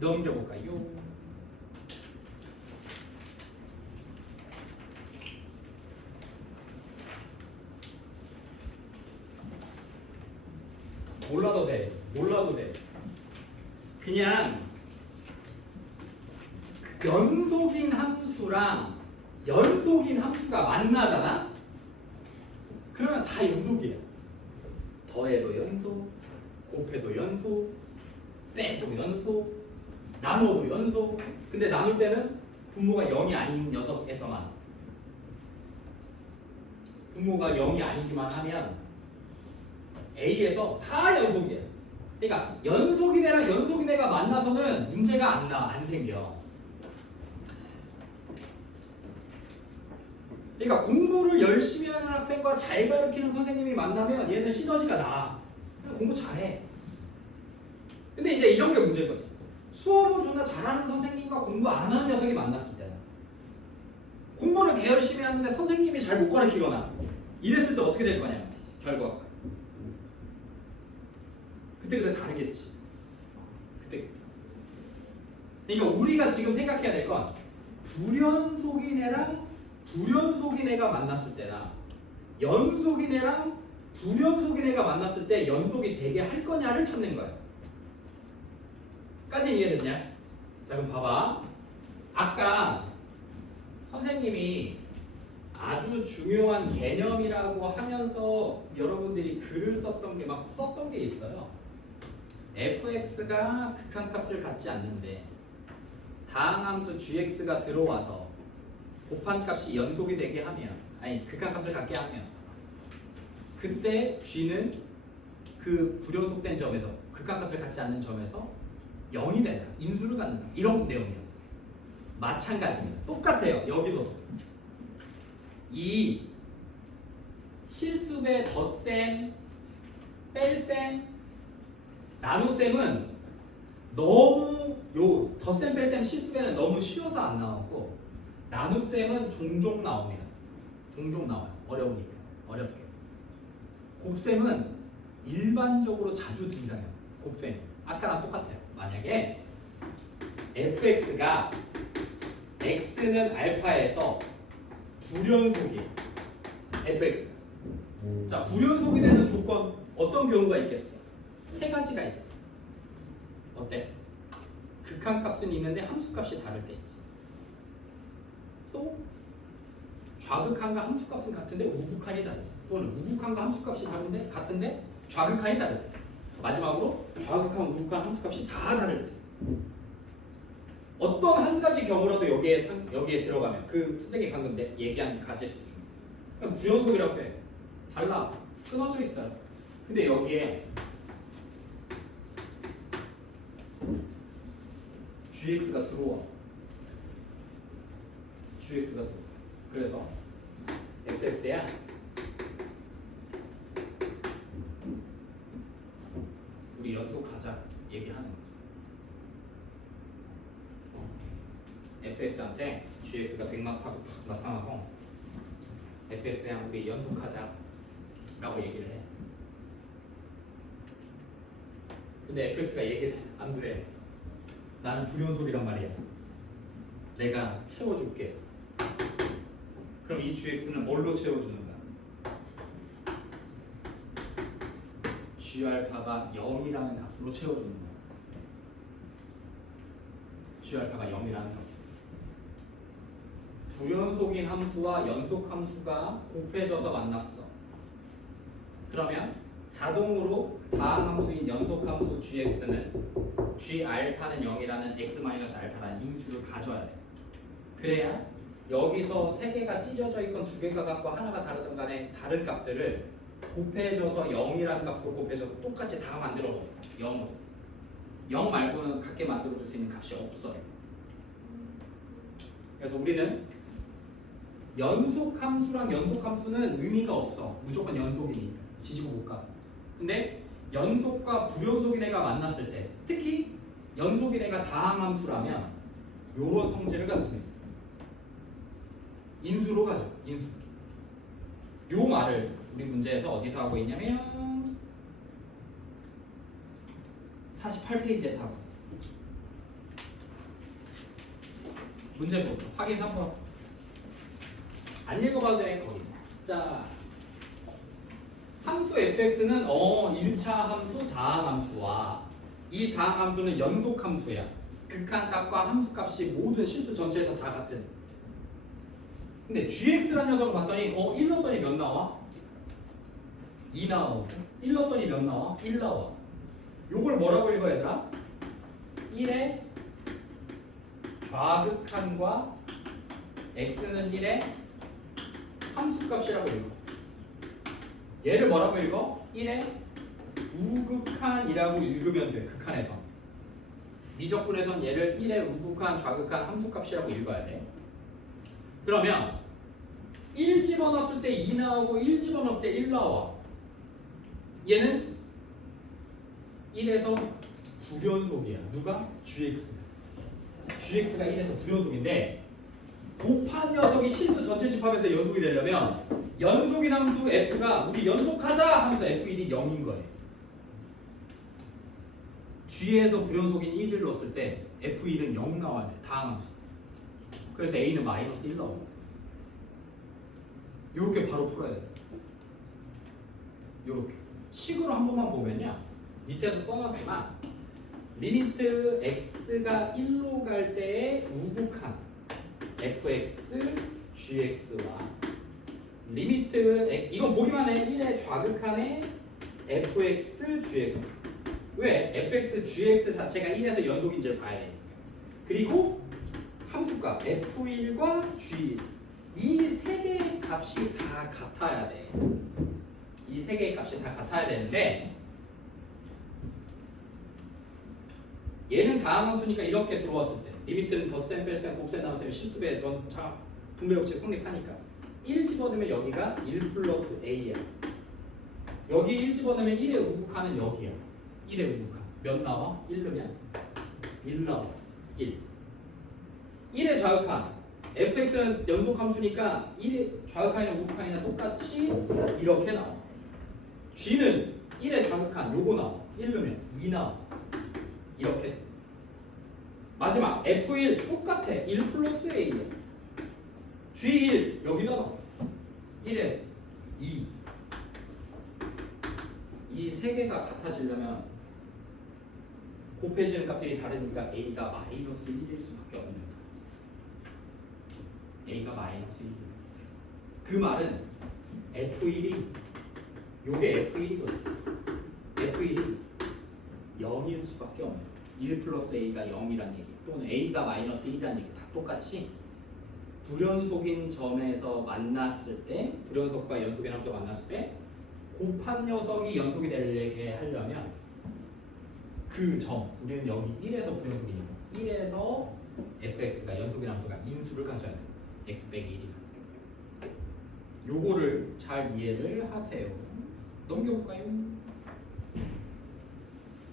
넘겨볼까요? 몰라도 돼. 몰라도 돼. 그냥 연속인 함수랑 연속인 함수가 만나잖아? 그러면 다 연속이야. 더해도 연속, 곱해도 연속, 빼도 연속, 나눠도 연속. 근데 나눌 때는 분모가 0이 아닌 녀석에서만. 분모가 0이 아니기만 하면 A에서 다 연속이야. 그러니까 연속인애랑 연속인애가 만나서는 문제가 안 나, 안 생겨. 그러니까 공부를 열심히 하는 학생과 잘 가르치는 선생님이 만나면 얘는 시너지가 나. 공부 잘해. 근데 이제 이런 게 문제인 거지. 수업을 존나 잘하는 선생님과 공부 안 하는 녀석이 만났을 때는 공부를 개 열심히 하는데 선생님이 잘 못 가르치거나 이랬을 때 어떻게 될 거냐, 결과가. 그때 다르겠지. 그때. 그러니까 우리가 지금 생각해야 될 건 불연속인 애랑 불연속인 애가 만났을 때나 연속인 애랑 불연속인 애가 만났을 때 연속이 되게 할 거냐를 찾는 거야. 까지 이해됐냐? 자, 그럼 봐봐. 아까 선생님이 아주 중요한 개념이라고 하면서 여러분들이 글을 썼던 게 막 썼던 게 있어요. fx가 극한값을 갖지 않는데 다항함수 gx가 들어와서 곱한값이 연속이 되게 하면, 아니 극한값을 갖게 하면 그때 g는 그 불연속된 점에서 극한값을 갖지 않는 점에서 0이 된다. 인수를 갖는다. 이런 내용이었어요. 마찬가지입니다. 똑같아요. 여기서도 이 실수배 덧셈, 뺄셈, 나눗셈은 너무 요 덧셈, 뺄셈, 실수배는 너무 쉬워서 안 나왔고 나눗셈은 종종 나옵니다. 종종 나와요. 어려우니까. 어렵게. 곱셈은 일반적으로 자주 등장해요. 곱셈. 아까랑 똑같아요. 만약에 fx가 x는 알파에서 불연속이에요. fx. 자, 불연속이 되는 조건 어떤 경우가 있겠어? 세 가지가 있어. 어때? 극한값은 있는데 함수값이 다를 때 있지. 또 좌극한과 함수값은 같은데 우극한이 다르다. 또는 우극한과 함수값이 다른데 같은데 좌극한이 다르다. 마지막으로 좌극한, 우극한, 함수값이 다 다를 때. 어떤 한 가지 경우라도 여기에 들어가면 그 선생님이 방금 얘기한 가제 수준. 그냥 부연속이라고 해. 달라. 끊어져 있어요. 근데 여기에 GX가 들어와. GX가 들어와. 그래서 fx야. 우리 연속하자 얘기하는 거죠. fx한테 gx가 백막 타고 탁 나타나서 fx랑 우리 연속하자 라고 얘기를 해. 근데 fx가 얘기를 안 그래. 나는 불연속이란 말이야. 내가 채워줄게. 그럼 이 gx는 뭘로 채워주는가? g알파가 0이라는 값으로 채워주는 거야. g알파가 0이라는 값으로. 불연속인 함수와 연속 함수가 곱해져서 만났어. 그러면 자동으로 다음 함수인 연속 함수 gx는 g알파는 0이라는 x-알파라는 인수를 가져야 돼. 그래야 여기서 세 개가 찢어져 있건 두 개가 같고 하나가 다르든 간에 다른 값들을 곱해져서 0이라는 값으로 곱해져서 똑같이 다 만들어버려. 0으로. 0 말고는 같게 만들어줄 수 있는 값이 없어요. 그래서 우리는 연속함수랑 연속함수는 의미가 없어. 무조건 연속이니까. 지지고 못 가. 근데 연속과 불연속인 애가 만났을 때, 특히 연속인 애가 다항함수라면 요런 성질을 갖습니다. 인수로 가죠. 인수. 요 말을 우리 문제에서 어디서 하고 있냐면 48페이지에서 하고 있어요. 문제부터 확인 한번. 안 읽어봐도 돼 거기. 자, 함수 fx는 1차 함수 다항함수와 이 다항함수는 연속함수야. 극한값과 함수값이 모든 실수 전체에서 다 같은. 근데 gx라는 녀석을 봤더니 1 넣었더니 몇 나와? 2 나오고 1 넣었더니 몇 나와? 1 나와. 요걸 뭐라고 읽어 얘들아? 1의 좌극한과 x는 1의 함수값이라고 읽어. 얘를 뭐라고 읽어? 1의 우극한이라고 읽으면 돼. 극한에서. 미적분에선 얘를 1의 우극한, 좌극한 함수값이라고 읽어야 돼. 그러면 1 집어넣었을 때 2 나오고 1 집어넣었을 때 1 나와. 얘는 1에서 불연속이야. 누가? gx가. gx가 1에서 불연속인데 곱한 녀석이 실수 전체 집합에서 연속이 되려면 연속인 함수 f가 우리 연속하자 하면서 f1이 0인 거예요. g에서 불연속인 1을 넣었을 때 f1은 0 나와야 돼. 다음 함수. 그래서 a는 마이너스 1 나오고. 요렇게 바로 풀어야 돼. 요렇게. 식으로 한 번만 보면요. 밑에서 써놨지만 리미트 x가 1로 갈 때의 우극한 fx, gx와 리미트 이건 보기만 해. 1의 좌극한의 fx, gx. 왜? fx, gx 자체가 1에서 연속인지를 봐야 돼. 그리고 함수값 f1과 g 이 세 개의 값이 다 같아야 돼. 이 세 개의 값이 다 같아야 되는데 얘는 다음 함수니까 이렇게 들어왔을 때 리미트는 덧셈, 뺄셈, 곱셈, 나눗셈, 실수배, 분배법칙 성립하니까 1 집어넣으면 여기가 1 플러스 a야. 여기 1 집어넣으면 1의 우극한은 여기야. 1의 우극한 몇 나와? 1 넣으면 1 나와. 1. 1의 좌극한 fx는 연속함수니까 1의 좌극한이나 우극한이나 똑같이 이렇게 나와. g는 1의 좌극한 요거 나와. 1 넣으면 2 나와. 이렇게. 마지막 f1 똑같아. 1 플러스 a야. g1 여기다 넣어. 1에 2. 이 세 개가 같아지려면 곱해지는 값들이 다르니까 a가 마이너스 1일 수밖에 없는 거야. a가 마이너스 1. 그 말은 f1이 요게 f1이거든. f1이 0일 수밖에 없는 거야. 1 플러스 a가 0이란 얘기 또는 a가 마이너스 1이란 얘기 다 똑같이 불연속인 점에서 만났을 때 불연속과 연속인 함수가 만났을 때 곱한 녀석이 연속이 되게 하려면 그 점 우리는 여기 1에서 불연속이니까 1에서 fx가 연속인 함수가 인수를 가져야 돼. x 빼기 1이다. 요거를 잘 이해를 하세요. 넘겨볼까요?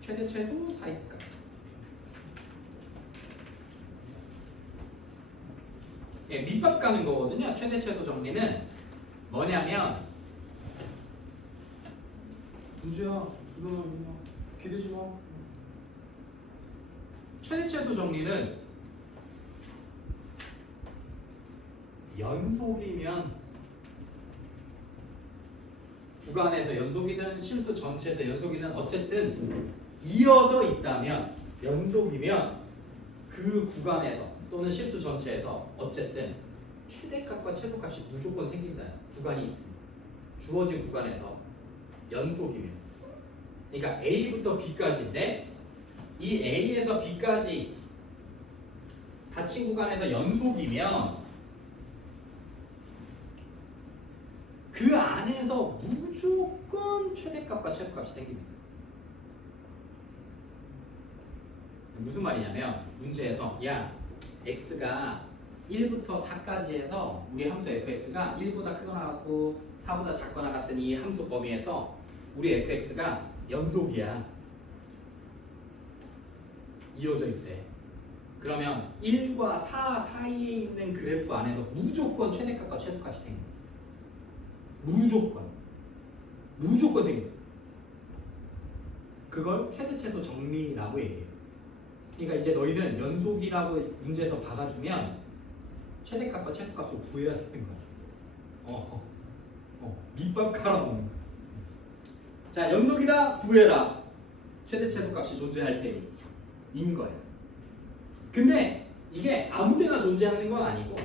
최대 최소 사이즈까지. 예, 밑밥 가는 거거든요. 최대 최소 정리는 뭐냐면 문제야 이거는 그냥 기대지 마. 최대 최소 정리는 연속이면 구간에서 연속이든 실수 전체에서 연속이든 어쨌든 이어져 있다면 연속이면 그 구간에서 또는 실수 전체에서 어쨌든 최대값과 최소값이 무조건 생긴다는 구간이 있습니다. 주어진 구간에서 연속이면 그러니까 A부터 B까지인데 이 A에서 B까지 닫힌 구간에서 연속이면 그 안에서 무조건 최대값과 최소값이 생깁니다. 무슨 말이냐면 문제에서 야 x가 1부터 4까지 해서 우리 함수 fx가 1보다 크거나 같고 4보다 작거나 같은 이 함수 범위에서 우리 fx가 연속이야. 이어져 있대. 그러면 1과 4 사이에 있는 그래프 안에서 무조건 최대값과 최소값이 생겨. 무조건 생겨. 그걸 최대 최소 정리라고 얘기해요. 그러니까 이제 너희는 연속이라고 문제에서 박아주면 최대값과 최소값을 구해야 되는 거야. 밑밥 깔아놓는 거야. 자, 연속이다 구해라. 최대 최소값이 존재할 테니 인 거야. 근데 이게 아무데나 존재하는 건 아니고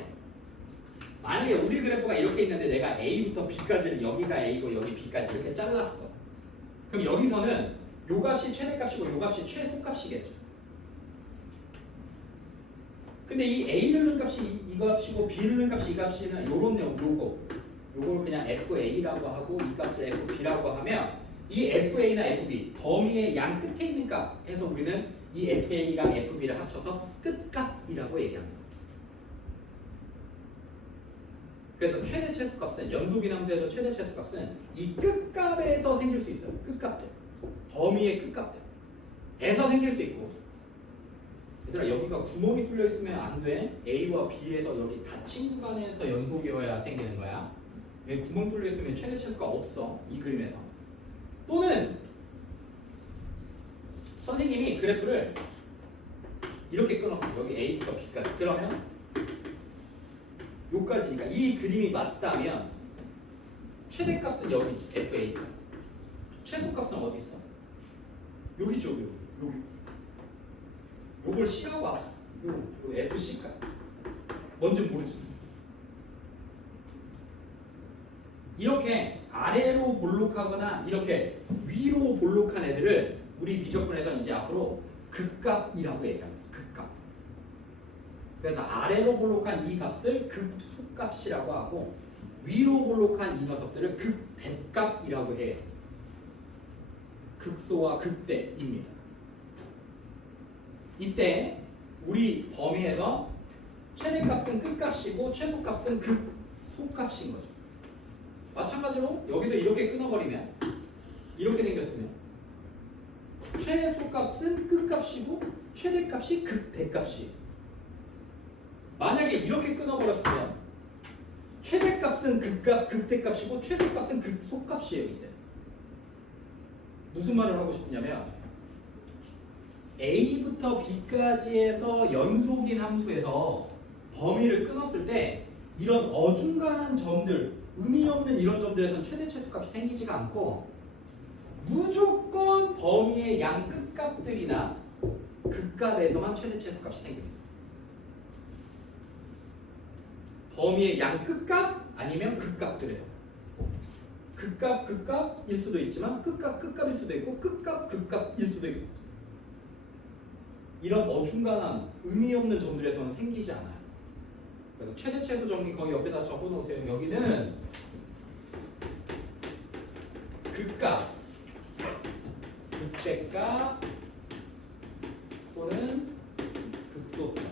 만약에 우리 그래프가 이렇게 있는데 내가 A부터 B까지를 여기가 A고 여기 B까지 이렇게 잘랐어. 그럼 여기서는 요 값이 최대값이고 요 값이 최소값이겠죠. 근데 이 A를 넣은 값이 이 값이고 B를 넣은 값이 이 값이는 요런 요걸 그냥 FA라고 하고 이 값을 FB라고 하면 이 FA나 FB 범위의 양 끝에 있는 값에서 우리는 이 FA랑 FB를 합쳐서 끝값이라고 얘기합니다. 그래서 최대 최소값은 연속인 함수에서 최대 최소값은 이 끝값에서 생길 수 있어요. 끝값들 범위의 끝값들에서 생길 수 있고 얘들아 여기가 구멍이 뚫려 있으면 안 돼. A와 B에서 여기 닫힌 구간에서 연속이어야 생기는 거야. 여기 구멍 뚫려 있으면 최대 최소가 없어. 이 그림에서. 또는 선생님이 그래프를 이렇게 끊었어. 여기 A부터 B까지. 그러면 요까지니까 이 그림이 맞다면 최대값은 여기지. FA. 최소값은 어디 있어? 여기죠. 여기. 요걸 C라고 하자. 요 FC까지. 뭔지 모르지. 이렇게 아래로 볼록하거나 이렇게 위로 볼록한 애들을 우리 미적분에서 이제 앞으로 극값이라고 얘기합니다. 극값. 그래서 아래로 볼록한 이 값을 극소값이라고 하고 위로 볼록한 이 녀석들을 극대값이라고 해요. 극소와 극대입니다. 이때 우리 범위에서 최대값은 끝값이고 최소값은 극소값인 거죠. 마찬가지로 여기서 이렇게 끊어버리면 이렇게 생겼으면 최소값은 끝값이고 최대값이 극대값이에요. 만약에 이렇게 끊어버렸으면 최대값은 극대값이고 최소값은 극소값이에요. 이때 무슨 말을 하고 싶냐면 A부터 B까지 해서 연속인 함수에서 범위를 끊었을 때 이런 어중간한 점들, 의미 없는 이런 점들에서는 최대 최소값이 생기지가 않고 무조건 범위의 양 끝값들이나 극값에서만 최대 최소값이 생깁니다. 범위의 양 끝값 아니면 극값들에서 극값일 수도 있지만 극값일 수도 있고 극값일 수도 있고 이런 어중간한 의미 없는 점들에서는 생기지 않아요. 그래서 최대 최소 정리 거기 옆에다 적어놓으세요. 여기는 극값, 극대값, 또는 극소값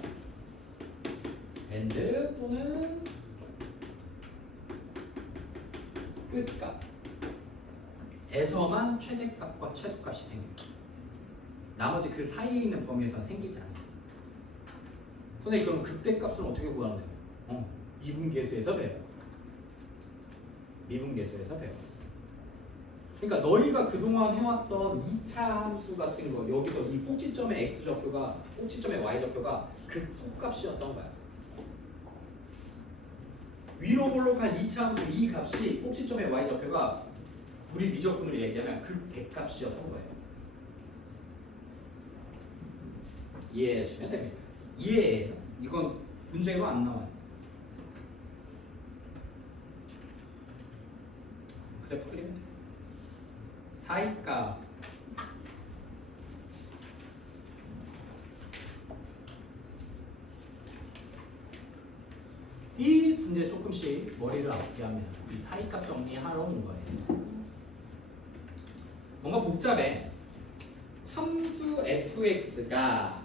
and 또는 끝값에서만 최대값과 최소값이 생깁니다. 나머지 그 사이에 있는 범위에서는 생기지 않습니다. 선생님 그럼 극대값은 어떻게 구하나요? 미분계수에서 배워요. 미분계수에서 배워요. 그러니까 너희가 그동안 해왔던 2차 함수 같은 거 여기서 이 꼭지점의 x좌표가 꼭지점의 y좌표가 극소값이었던 거야. 위로 볼록한 2차 함수 이 값이 꼭지점의 y좌표가 우리 미적분으로 얘기하면 극대값이었던 거예요. 이해해 주시면 됩니다. 이해해요. 이건 문제로 안 나와요. 그래프 그리면 돼요. 사이값 이 이제 조금씩 머리를 아프게 하면 이 사이값 정리하러 온 거예요. 뭔가 복잡해. 함수 fx가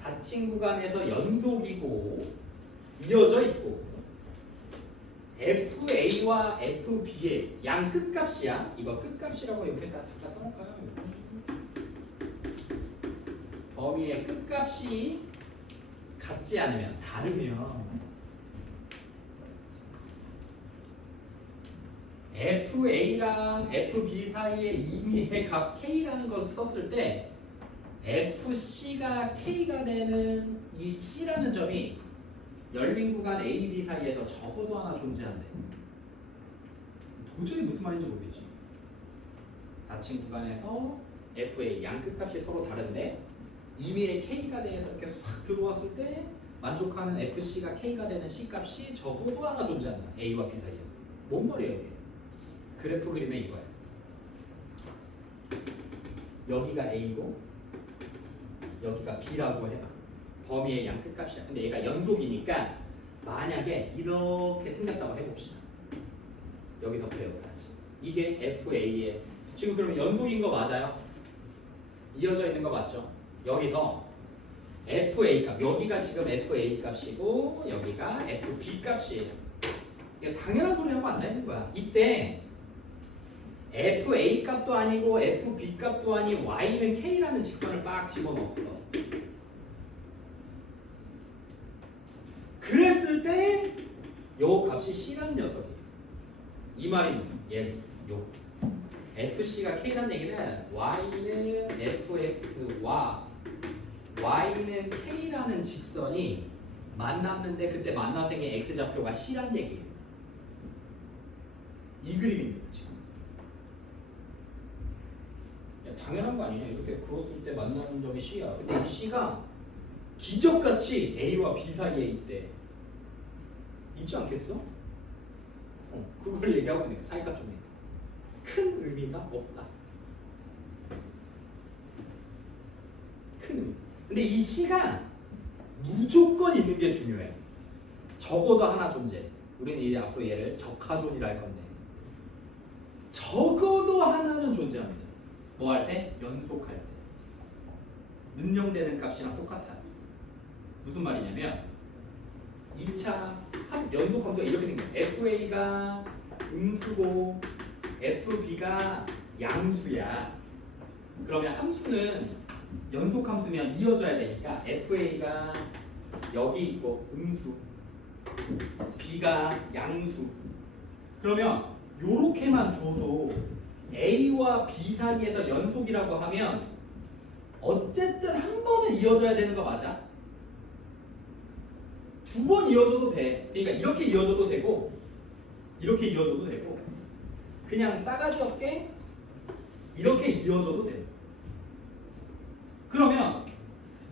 닫힌 구간에서 연속이고 이어져 있고 FA와 FB의 양 끝값이야. 이거 끝값이라고 여기다 잠깐 써놓을까요? 범위의 끝값이 같지 않으면 다르면 FA랑 FB 사이에 임의의 값 K라는 것을 썼을 때 FC가 K가 되는 이 C라는 점이 열린 구간 A, B 사이에서 적어도 하나 존재한대. 도저히 무슨 말인지 모르겠지. 닫힌 구간에서 FA 양 끝값이 서로 다른데 임의의 K가 돼서 이렇게 싹 들어왔을 때 만족하는 FC가 K가 되는 C 값이 적어도 하나 존재한다. A와 B 사이에서. 뭔 말이에요 이게? 그래프 그리면 이거야. 여기가 A고 여기가 B라고 해봐. 범위의 양 끝값이야. 근데 얘가 연속이니까 만약에 이렇게 생겼다고 해봅시다. 여기서부터 여기까지. 이게 FA의 지금 그러면 연속인 거 맞아요? 이어져 있는 거 맞죠? 여기서 FA 값 여기가 지금 FA 값이고 여기가 FB 값이에요. 이게 당연한 소리 하고 앉아 있는 거야. 이때 FA 값도 아니고 FB 값도 아닌 Y는 K라는 직선을 빡 집어넣었어. 그랬을 때 요 값이 C라는 녀석이에요. 이 말이 얘 요 FC가 K라는 얘기는 Y는 FX와 Y는 K라는 직선이 만났는데 그때 만나생의 X좌표가 C라는 얘기예요. 이 그림입니다 지금. 야, 당연한 거 아니냐? 이렇게 그었을 때 만나는 점이 C야. 근데 이 C가 기적같이 A와 B 사이에 있대. 있지 않겠어? 그걸 얘기하고 있는 거야. 사이값 좀 큰 의미가 없다. 큰 의미. 근데 이 C가 무조건 있는 게 중요해. 적어도 하나 존재. 우리는 이제 앞으로 얘를 적하존이라 할 건데 적어도 하나는 존재합니다. 뭐 할 때? 연속할 때. 능령되는 값이랑 똑같아. 무슨 말이냐면 2차 연속 함수가 이렇게 생겨요. FA가 음수고 FB가 양수야. 그러면 함수는 연속 함수면 이어져야 되니까 FA가 여기 있고 음수 B가 양수. 그러면 요렇게만 줘도 A와 B 사이에서 연속이라고 하면 어쨌든 한 번은 이어져야 되는 거 맞아? 두 번 이어져도 돼. 그러니까 이렇게 이어져도 되고 이렇게 이어져도 되고 그냥 싸가지 없게 이렇게 이어져도 돼. 그러면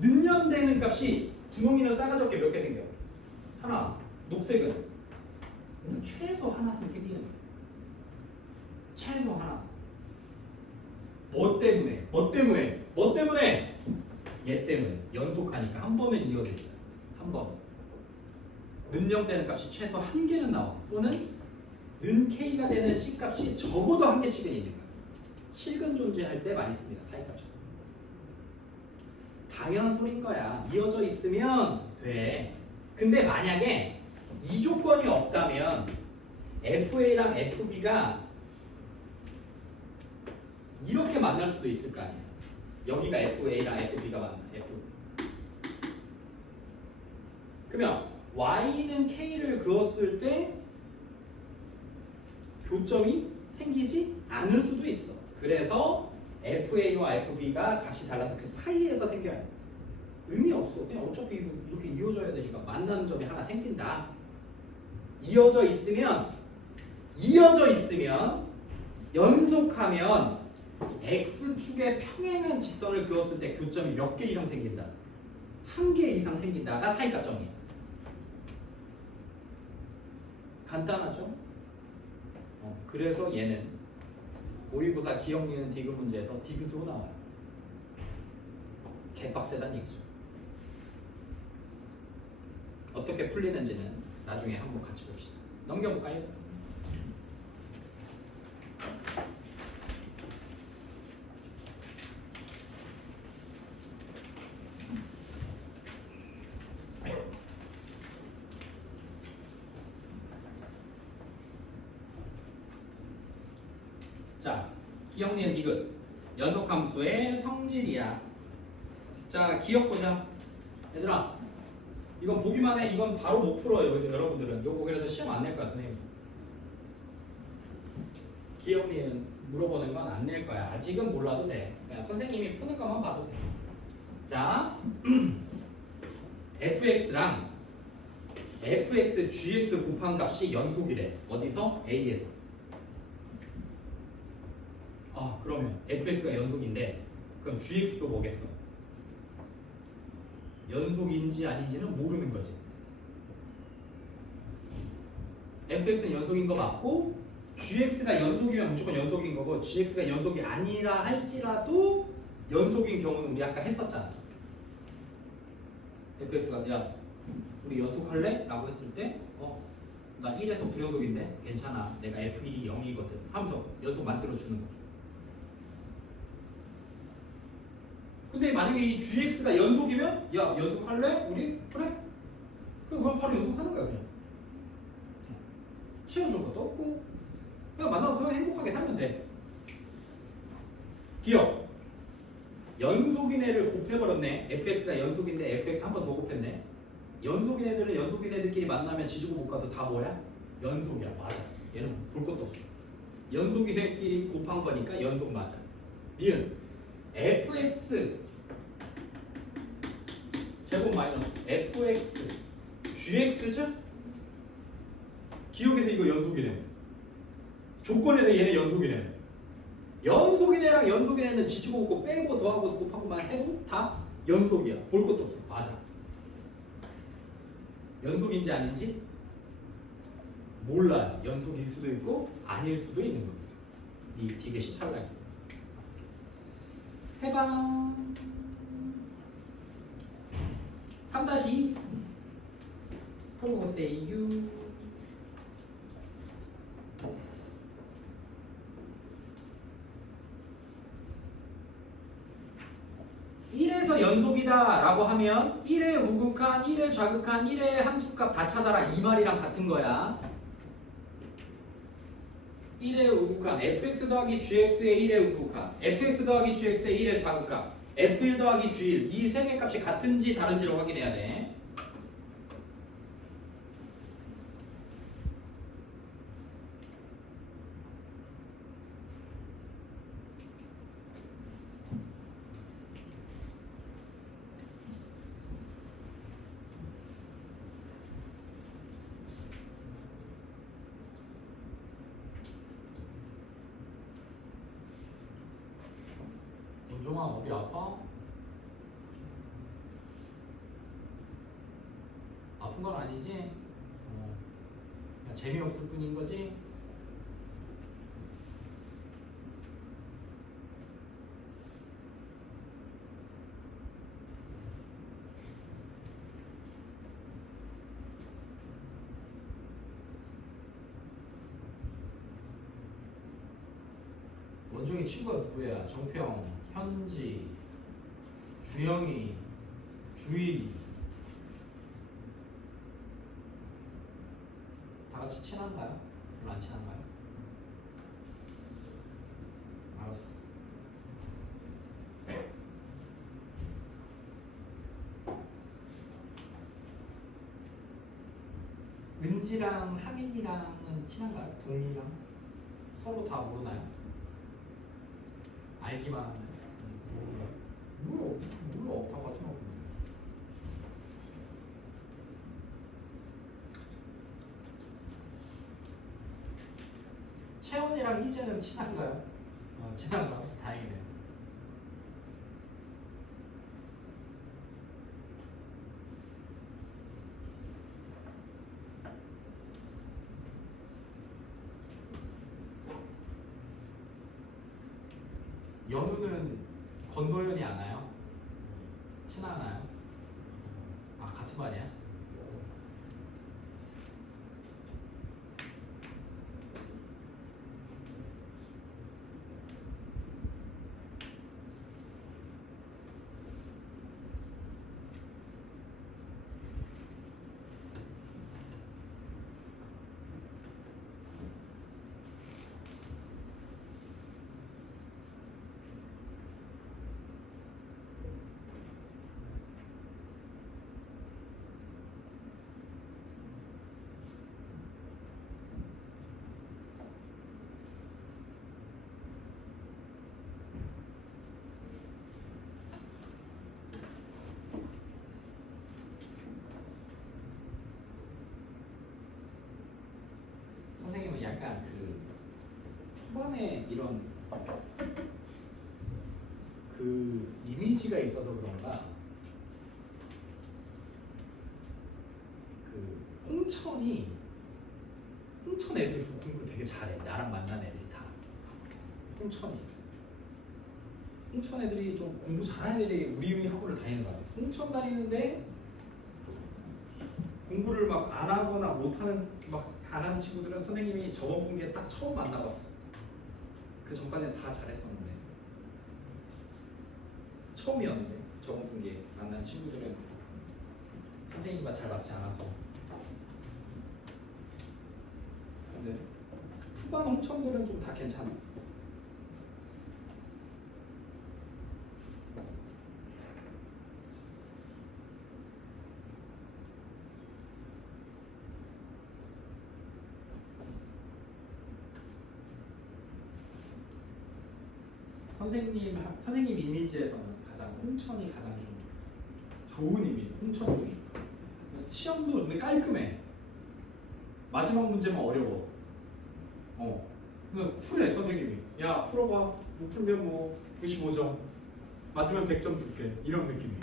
능념되는 값이 분홍이는 싸가지 없게 몇 개 생겨? 하나. 녹색은 최소 하나는 생기는 거야. 최소 하나. 뭐 때문에? 뭐 때문에? 뭐 때문에? 얘 때문에. 연속하니까 한 번은 이어져 있어요. 한 번. 능력되는 값이 최소 한 개는 나와. 또는 는 K가 되는 C 값이 적어도 한 개씩은 있는 거야. 실근 존재할 때 많이 씁니다. 사이값처럼. 당연한 소리인 거야. 이어져 있으면 돼. 근데 만약에 이 조건이 없다면 FA랑 FB가 이렇게 만날 수도 있을 거 아니야. 여기가 FA랑 FB가 만나. 그러면 Y는 K를 그었을 때 교점이 생기지 않을 수도 있어. 그래서 FA와 FB가 값이 달라서 그 사이에서 생겨야 돼. 의미 없어. 그냥 어차피 이렇게 이어져야 되니까 만나는 점이 하나 생긴다. 이어져 있으면 연속하면 X축의 평행한 직선을 그었을 때 교점이 몇 개 이상 생긴다. 한 개 이상 생긴다가 사이값점이야. 간단하죠? 그래서 얘는 모의고사 기억, 니은, 디귿 문제에서 디귿으로 나와요. 개빡세단 얘기죠. 어떻게 풀리는지는 나중에 한번 같이 봅시다. 넘겨볼까요? 자, 기억, 니은, 디귿 연속함수의 성질이야. 자, 기억 보자. 얘들아, 이건 보기만 해. 이건 바로 못 풀어요. 여러분들은 요거 그래서 시험 안 낼 거야, 선생님. 기억, 니은 물어보는 건 안 낼 거야. 아직은 몰라도 돼. 그냥 선생님이 푸는 것만 봐도 돼. 자, fx랑 fx, gx 곱한 값이 연속이래. 어디서? A에서. 그러면 fx가 연속인데 그럼 gx도 뭐겠어? 연속인지 아닌지는 모르는 거지. fx는 연속인 거 맞고 gx가 연속이면 무조건 연속인 거고 gx가 연속이 아니라 할지라도 연속인 경우는 우리 아까 했었잖아. fx가 야 우리 연속할래? 라고 했을 때 나 1에서 불연속인데 괜찮아. 내가 f1이 0이거든 하면서 연속 만들어주는 거죠. 근데 만약에 이 gx가 연속이면 야 연속할래? 우리? 그래? 그럼 바로 연속하는 거야 그냥. 채워줄 것도 없고 그냥 만나서 행복하게 살면 돼. 기억 연속인 애를 곱해버렸네. fx가 연속인데 fx 한 번 더 곱했네. 연속인 애들은 연속인 애들끼리 만나면 지지고 못 가도 다 뭐야? 연속이야. 맞아. 얘는 볼 것도 없어. 연속인 애끼리 곱한 거니까 연속 맞아. 니은 fx 제곱 마이너스 fx gx죠? 기억에서 이거 연속이네. 조건에서 얘네 연속이네. 연속인 애랑 연속인 애는 지지고 곱고 빼고 더하고 곱하고만 해도 다 연속이야. 볼 것도 없어. 맞아. 연속인지 아닌지 몰라요. 연속일 수도 있고 아닐 수도 있는 겁니다. 이 디귿이 탈락이야. 해봐. 3-2 풀어보세요. 1에서 연속이다 라고 하면 1의 우극한, 1의 좌극한, 1의 함수값 다 찾아라 이 말이랑 같은 거야. 1의 우극한 fx 더하기 gx의 1의 우극한 fx 더하기 gx의 1의 좌극한 f1 더하기 g1 이 세 개 값이 같은지 다른지를 확인해야 돼. 은종아 어디 아파? 아픈 건 아니지? 그냥 재미없을 뿐인 거지? 원종이 친구가 누구야? 정평, 현지, 주영이 주의. 다 같이 친한가요? 별로 안 친한가요? 알았어. 은지랑 하민이랑은 친한가요? 동이랑? 서로 다 모르나요? 알기만 하나요? 몰라요? 몰라. 다 같은 학교. 채원이랑 희재는 친한가요? 친한가요? 다행이네요. 연우는 권도현이 아나요? 친하나요? 아, 같은 거 아니야? 선생님은 약간 그 초반에 이런 그 이미지가 있어서 그런가 그 홍천 애들이 공부를 되게 잘해. 나랑 만난 애들이 다 홍천 애들이 좀 공부 잘하는 애들이 우리 학원을 다니는 거야. 홍천 다니는데 공부를 막 안 하거나 못하는 막 안 하는 친구들은 선생님이 저번 분기에 딱 처음 만나봤어. 그 전까지는 다 잘했었는데 처음이었는데 저번 분기에 만난 친구들은 선생님과 잘 맞지 않아서. 근데 후반 홍천들은 좀 다 괜찮아. 선생님 이미지에서는 가장 홍천이 가장 좀 좋은 이미지, 홍천 중에. 그래서 시험도 근데 깔끔해. 마지막 문제만 어려워. 그냥 쿨해 선생님이. 야 풀어봐. 못 풀면 뭐 95점. 맞으면 100점 줄게. 이런 느낌이에요.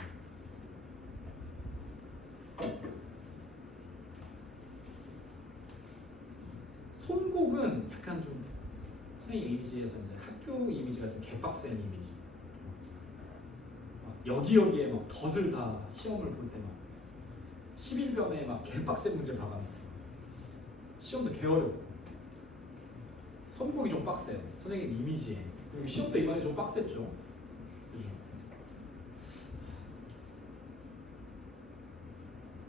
손곡은 약간 좀 선생님 이미지에서 이제 학교 이미지가 좀 개빡센 이미지. 여기에 막 덫을 다 시험을 볼 때 막 11변에 막 개빡센 문제 박아놓고 시험도 개어려워. 선곡이 좀 빡세요. 선생님 이미지에. 그리고 시험도 이번에 좀 빡셌죠. 그죠?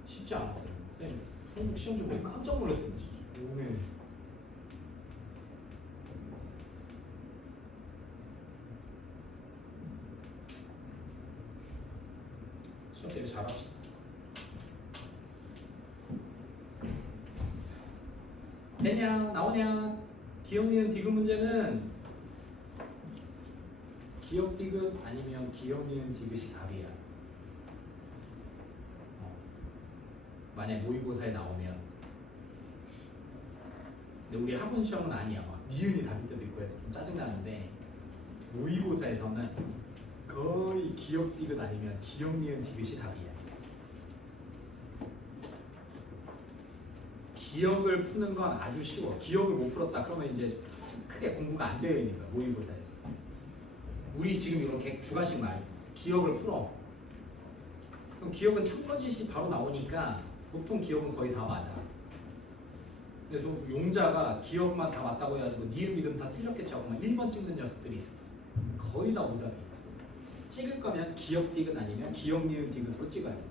쉽지 않았어요. 선생님 선곡 시험 좀 보고 깜짝 놀랐어요. 진짜. 오메. 시험 되게 잘합시다. 되냐? 나오냐? 기억 니은 디귿 문제는 기억 디귿 아니면 기억 니은 디귿이 답이야. 만약 모의고사에 나오면. 근데 우리 학원 시험은 아니야. 막 니은이 답일 때도 있고 해서 좀 짜증나는데 모의고사에서는 거의 기억 디귿 아니면 기억 니은 디귿이 답이야. 기억을 푸는 건 아주 쉬워. 기억을 못 풀었다 그러면 이제 크게 공부가 안 되어 있는 거야. 모의고사에서. 우리 지금 이렇게 주관식 말 기억을 풀어. 그럼 기억은 참거짓이 바로 나오니까 보통 기억은 거의 다 맞아. 그래서 용자가 기억만 다 맞다고 해가지고 니은 디귿 다 틀렸겠지 하고 막 1번 찍는 녀석들이 있어. 거의 다 오답이야. 찍을 거면 기역 디귿 아니면 기역 니은 디귿으로 찍어야 돼.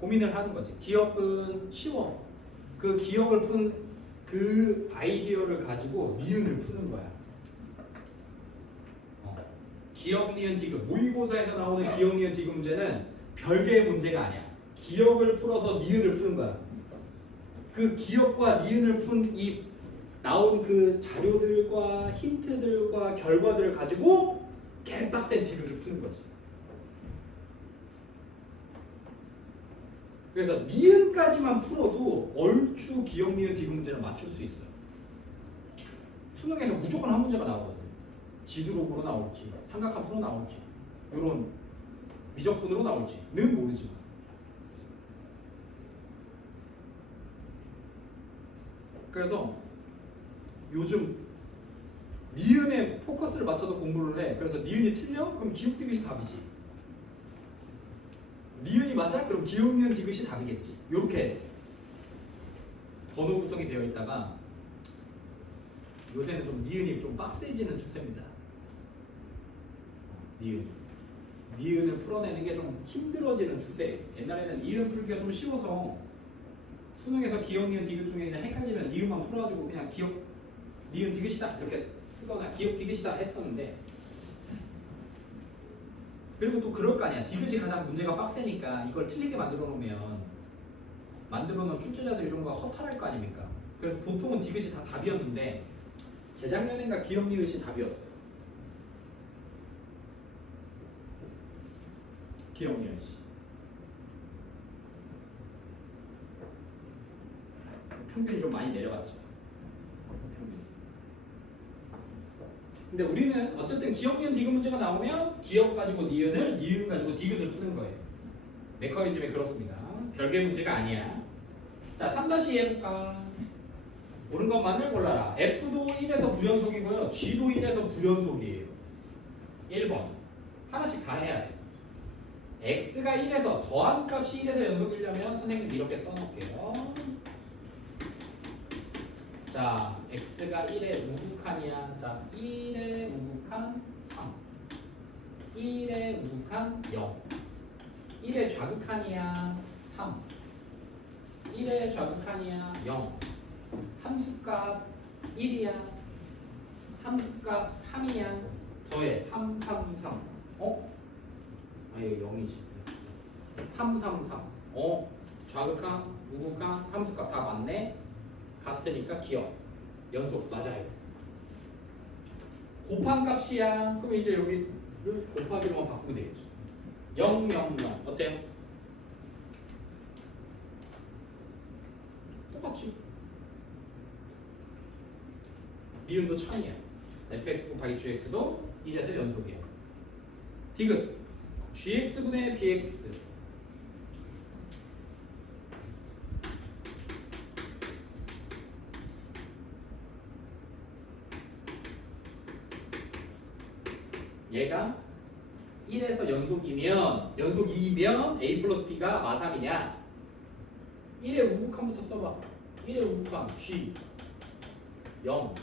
고민을 하는 거지. 기역은 쉬워. 그 기역을 푸는 그 아이디어를 가지고 니은을 푸는 거야. 기역 니은 디귿 모의고사에서 나오는 기역 니은 디귿 문제는 별개의 문제가 아니야. 기역을 풀어서 니은을 푸는 거야. 그 기역과 니은을 푼 이 나온 그 자료들과 힌트들과 결과들을 가지고 개빡센 디귿을 푸는 거지. 그래서 니은까지만 풀어도 얼추 기역 니은 디귿 문제는 맞출 수 있어요. 수능에서 무조건 한 문제가 나오거든. 지수록으로 나올지, 삼각함수로 나올지, 이런 미적분으로 나올지는 모르지만. 그래서 요즘 니은에 포커스를 맞춰서 공부를 해. 그래서 니은이 틀려? 그럼 기역 디귿이 답이지. 니은이 맞아? 그럼 기역 니은 디귿이 답이겠지. 이렇게 번호 구성이 되어 있다가 요새는 좀 니은이 좀 빡세지는 추세입니다. 니은을 풀어내는 게 좀 힘들어지는 추세. 옛날에는 니은 풀기가 좀 쉬워서 수능에서 기역 니은 디귿 중에 그냥 헷갈리면 니은만 풀어가지고 그냥 기역 니은 디귿이다 이렇게 쓰거나 기역 디귿이다 했었는데, 그리고 또 그럴 거 아니야. 디귿이 가장 문제가 빡세니까 이걸 틀리게 만들어 놓으면 출제자들이 좀 더 허탈할 거 아닙니까? 그래서 보통은 디귿이 다 답이었는데 재작년인가 기역 니은이 답이었어요. 기역 니은 씨. 평균이 좀 많이 내려갔죠. 평균이. 근데 우리는 어쨌든 기역 니은 디귿 문제가 나오면 기역 가지고 니은을, 니은 가지고 디귿을 푸는 거예요. 메커니즘이 그렇습니다. 별개 문제가 아니야. 자, 3-2 해볼까? 옳은 것만을 골라라. F도 1에서 부연속이고요. G도 1에서 부연속이에요. 1번. 하나씩 다 해야 돼. X가 1에서 더한 값이 1에서 연속이려면 선생님 이렇게 써놓을게요. 자, X가 1에 우극한이야. 자, 1에 우극한 3. 1에 우극한 0. 1에 좌극한이야. 3. 1에 좌극한이야. 0. 함수값 1이야. 함수값 3이야. 더해 3, 3, 3. 아, 이거 0이지. 3, 3, 3. 좌극한, 우극한, 함수값 다 맞네. 같으니까 기억. 연속 맞아요. 곱한 값이야. 그럼 이제 여기 곱하기로만 바꾸면 되겠죠. 0, 0, 0. 어때요? 똑같지. 니은도 1000이야. fx 곱하기 gx도 1에서 연속이야. 디귿 gx분의 bx. 얘가 1에서 연속이면, 연속 2면 a 플러스 b가 마3이냐? 1의 우극한부터 써봐. 1의 우극한 g 0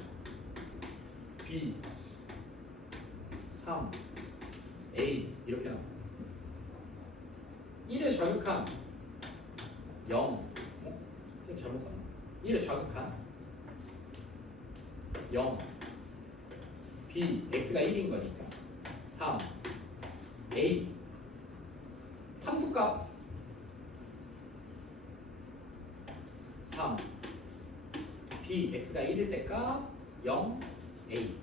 b 3 a 이렇게 나와. 1의 좌극한 0. 지금 잘못 썼나? 1의 좌극한 0 b x가 1인 거니까 3 a 함수값 3 b x가 1일 때 값 0 a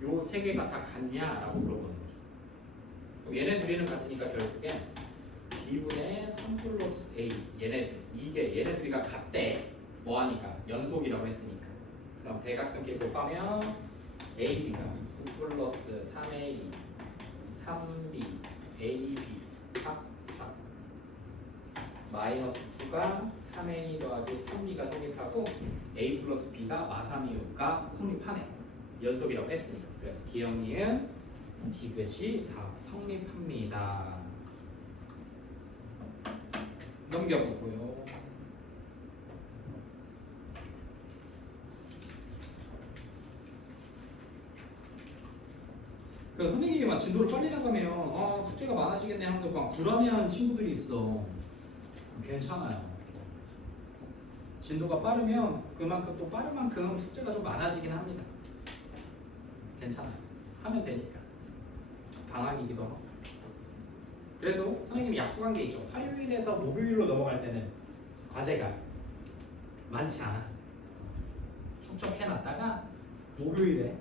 요 세 개가 다 같냐라고 물어보는 거죠. 그럼 얘네 둘이는 같으니까 결국엔 b분의 3 플러스 a 얘네들이 같대. 뭐하니까 연속이라고 했으니까. 그럼 대각선끼리 곱하면 ab가 9 플러스 3a 3b ab 4 마이너스 9가 3a 더하기 3b가 성립하고 a 플러스 b가 마3이가 성립하네. 연속이라고 했으니까. 그래서 기억니은 디귿이 다 성립합니다. 넘겨보고요. 진도를 빨리 나가면 숙제가 많아지겠네 하면서 막 불안해하는 친구들이 있어. 괜찮아요. 진도가 빠르면 그만큼 또 빠른 만큼 숙제가 좀 많아지긴 합니다. 괜찮아요. 하면 되니까. 방학이기도 하고. 그래도 선생님이 약속한 게 있죠. 화요일에서 목요일로 넘어갈 때는 과제가 많지 않아. 축적해놨다가 목요일에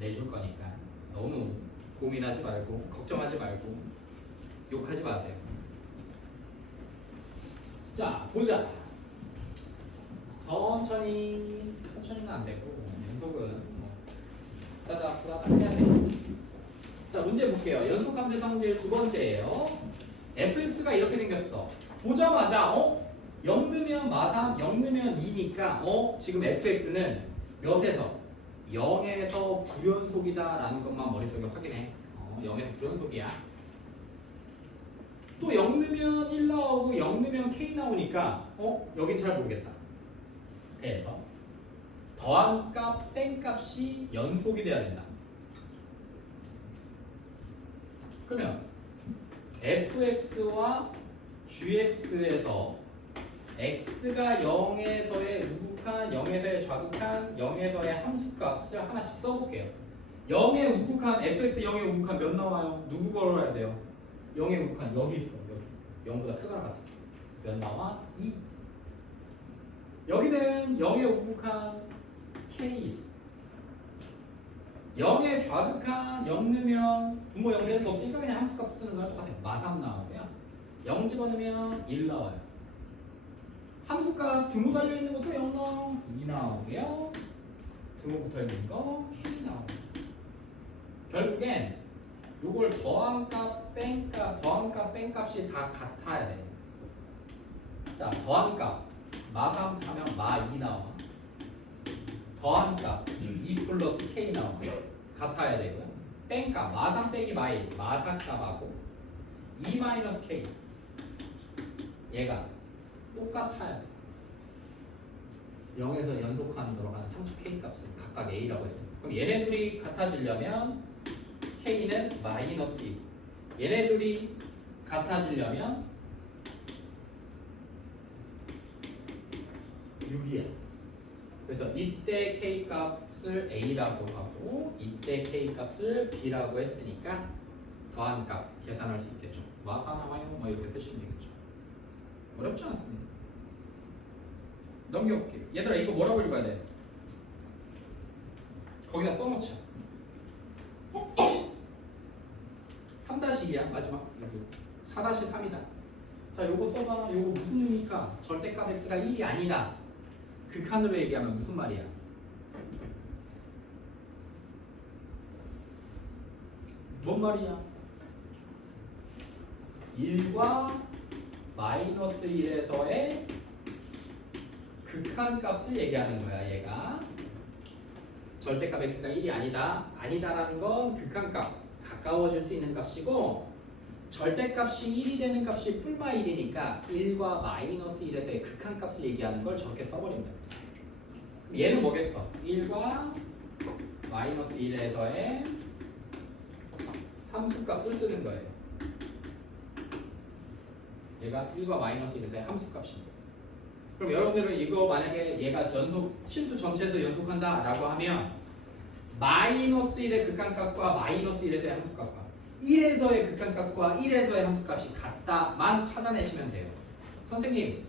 내줄 거니까 너무 고민하지 말고 걱정하지 말고 욕하지 마세요. 자, 보자. 천천히는 안 되고 연속은 후다닥 후다닥 해야 돼. 자, 문제 볼게요. 연속함수 성질 두 번째예요. fx가 이렇게 생겼어. 보자마자 0 넣으면 마3, 0 넣으면 2니까 지금 fx는 몇에서? 0에서 9연속이다 라는 것만 머릿속에 확인해. 0에서 9연속이야. 또 0 넣으면 1 나오고 0 넣으면 k 나오니까 여긴 잘 모르겠다. 그래서 더한 값, 뺀 값이 연속이 돼야 된다. 그러면 fx와 gx에서 x가 0에서의 우극한, 0에서의 좌극한, 0에서의 함수값을 하나씩 써볼게요. 0의 우극한, fx 0의 우극한 몇 나와요? 누구 걸어야 돼요? 0의 우극한 여기 있어. 여기 0보다 크거나 같은 쪽. 몇 나와? 2. 여기는 0의 우극한 k 있어. 0의 좌극한 0 넣으면 분모 0 되는 거 없으니까 그냥 함수값 쓰는 거랑 똑같아요. 마3 나오고요. 0 집어넣으면 1 나와요. 함수값 등호 달려있는 것도 0 나와요. 2 나오고요. 등호 붙어있는 거 k 나오고요. 결국엔 요걸 더한 값, 뺀 값, 더한 값, 뺀 값이 다 같아야 돼요. 자, 더한 값 마3 하면 마2 나와. 더한 값 2 플러스 k 나와. 같아야 되고요. 뺀 값 마3 빼기 마1 마4 값하고 2 마이너스 k 얘가 똑같아야 돼. 0에서 연속하는 들어가는 상수 k 값은 각각 a라고 했어요. 그럼 얘네들이 같아지려면 k는 마이너스 2. 얘네들이 같아지려면 6이야. 그래서 이때 k 값을 a라고 하고 이때 k 값을 b라고 했으니까 더한 값 계산할 수 있겠죠. 마4 나와요. 뭐 이렇게 쓰시면 되겠죠. 어렵지 않습니다. 넘겨볼게요. 얘들아 이거 뭐라고 읽어야 돼? 거기다 써놓자. 3-2야 마지막. 4-3이다. 자, 요거 써봐. 요거 무슨 의미입니까? 절대값 x가 1이 아니다. 극한으로 얘기하면 무슨 말이야? 뭔 말이야? 1과 마이너스 1에서의 극한값을 얘기하는 거야. 얘가 절대값 x가 1이 아니다. 아니다라는 건 극한값, 가까워질 수 있는 값이고 절대값이 1이 되는 값이 뿔마 1이니까 1과 마이너스 1에서의 극한값을 얘기하는 걸 저렇게 써버립니다. 얘는 뭐겠어? 1과 마이너스 1에서의 함수값을 쓰는 거예요. 얘가 1과 마이너스 1에서의 함수값입니다. 그럼 여러분들은 이거 만약에 얘가 실수 전체에서 연속한다 라고 하면 마이너스 1의 극한값과 마이너스 1에서의 함수값과 1에서의 극한값과 1에서의 함수값이 같다만 찾아내시면 돼요. 선생님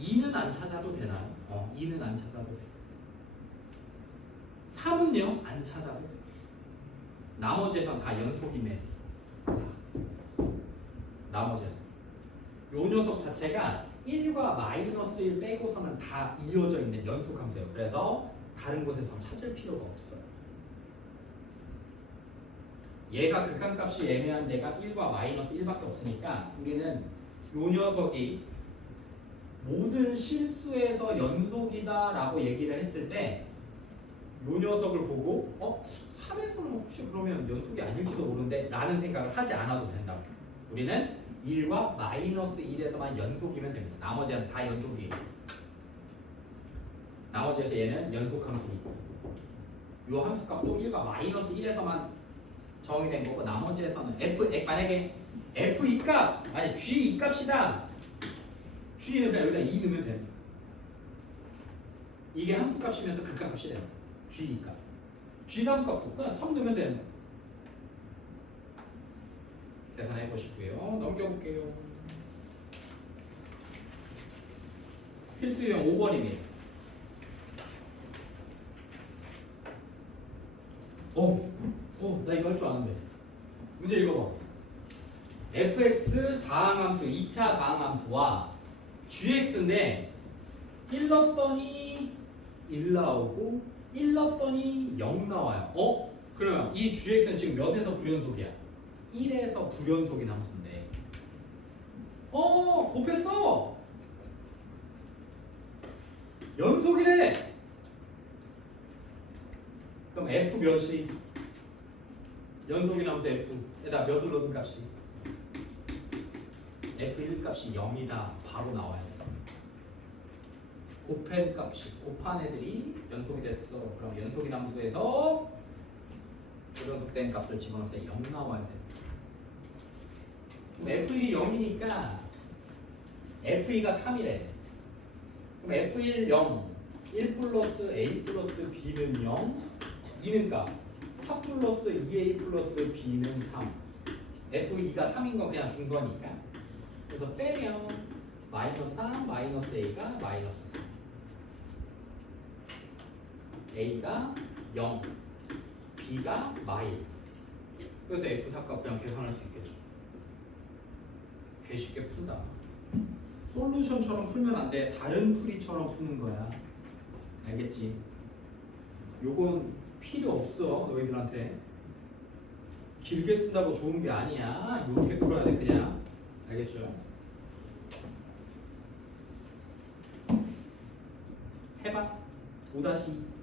2는 안 찾아도 되나요? 2는 안 찾아도 돼요. 3은요? 안 찾아도 돼요. 나머지에선 다 연속이네. 나머지에서 요 녀석 자체가 1과 마이너스 1 빼고서는 다 이어져 있는 연속함수예요. 그래서 다른 곳에서 찾을 필요가 없어요. 얘가 극한값이 애매한 데가 1과 마이너스 1밖에 없으니까 우리는 요 녀석이 모든 실수에서 연속이다 라고 얘기를 했을 때 요 녀석을 보고 3에서는 혹시 그러면 연속이 아닐지도 모르는데 라는 생각을 하지 않아도 된다고. 우리는 1과 마이너스 1에서만 연속이면 됩니다. 나머지는 다 연속이에요. 나머지에서 얘는 연속함수이고 요 함수값도 1과 마이너스 1에서만 정의된 거고 나머지에서는 만약에 F2 값 아니 G2 값이다. G는 그냥 여기다 2 넣으면 돼. 이게 함수 값이면서 극한 값이 돼요. G2 값. G3 값도 그냥 3 넣으면 되는. 계산해 보시고요. 넘겨볼게요. 필수 유형 5번입니다. 나 이거 할 줄 아는데. 문제 읽어봐. fx 다항함수 2차 다항함수와 gx인데 1 넣었더니 1 나오고 1 넣었더니 0 나와요. 그러면 이 gx는 지금 몇에서 불연속이야? 1에서 불연속인 함수인데 곱했어. 연속이래. 그럼 f 몇이? 연속인 함수 f에다 몇을 넣은 값이? f1 값이 0이다. 바로 나와야지. 곱한 값이 곱한 애들이 연속이 됐어. 그럼 연속인 함수에서 불연속된 값을 집어넣어서 0 나와야 돼. 그럼 f1이 0이니까 f2가 3이래. 그럼 f1 0, 1 플러스 a 플러스 b는 0, 2는 값 4 플러스 2a 플러스 b는 3. f2가 3인 건 그냥 준 거니까. 그래서 빼면 마이너스 3, 마이너스 a가 마이너스 3. a가 0, b가 마이. 그래서 f4값 그냥 계산할 수 있겠죠. 꽤 쉽게 푼다. 솔루션처럼 풀면 안 돼. 다른 풀이처럼 푸는 거야. 알겠지? 요건 필요 없어. 너희들한테. 길게 쓴다고 좋은 게 아니야. 이렇게 풀어야 돼 그냥. 알겠죠? 해봐. 5-2.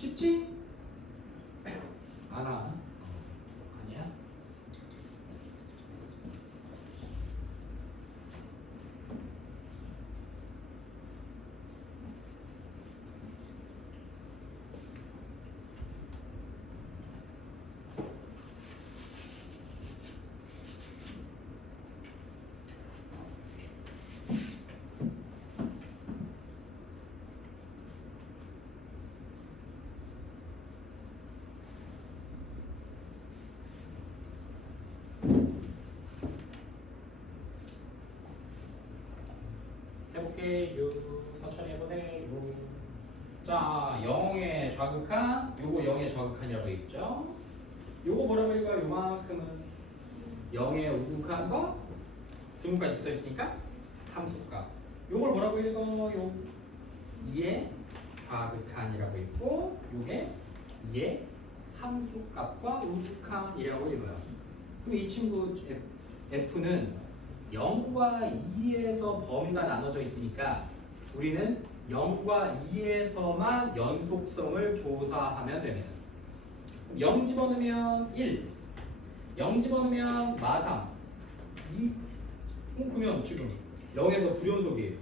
쉽지? 알아. 아니야? 해볼게요. 천천히 해보세요. 자, 0의 좌극한, 요거 0의 좌극한이라고 있죠. 요거 뭐라고 읽어요? 요만큼은 0의 우극한과 등극까지 붙어있으니까 함수값. 요걸 뭐라고 읽어요? 2의 좌극한이라고 있고, 요게 2의 함수값과 우극한이라고 읽어요. 그럼 이 친구 F는 0과 2에서 범위가 나눠져 있으니까 우리는 0과 2에서만 연속성을 조사하면 됩니다. 0 집어넣으면 1, 0 집어넣으면 마삼, 2, 그러면 지금 0에서 불연속이에요.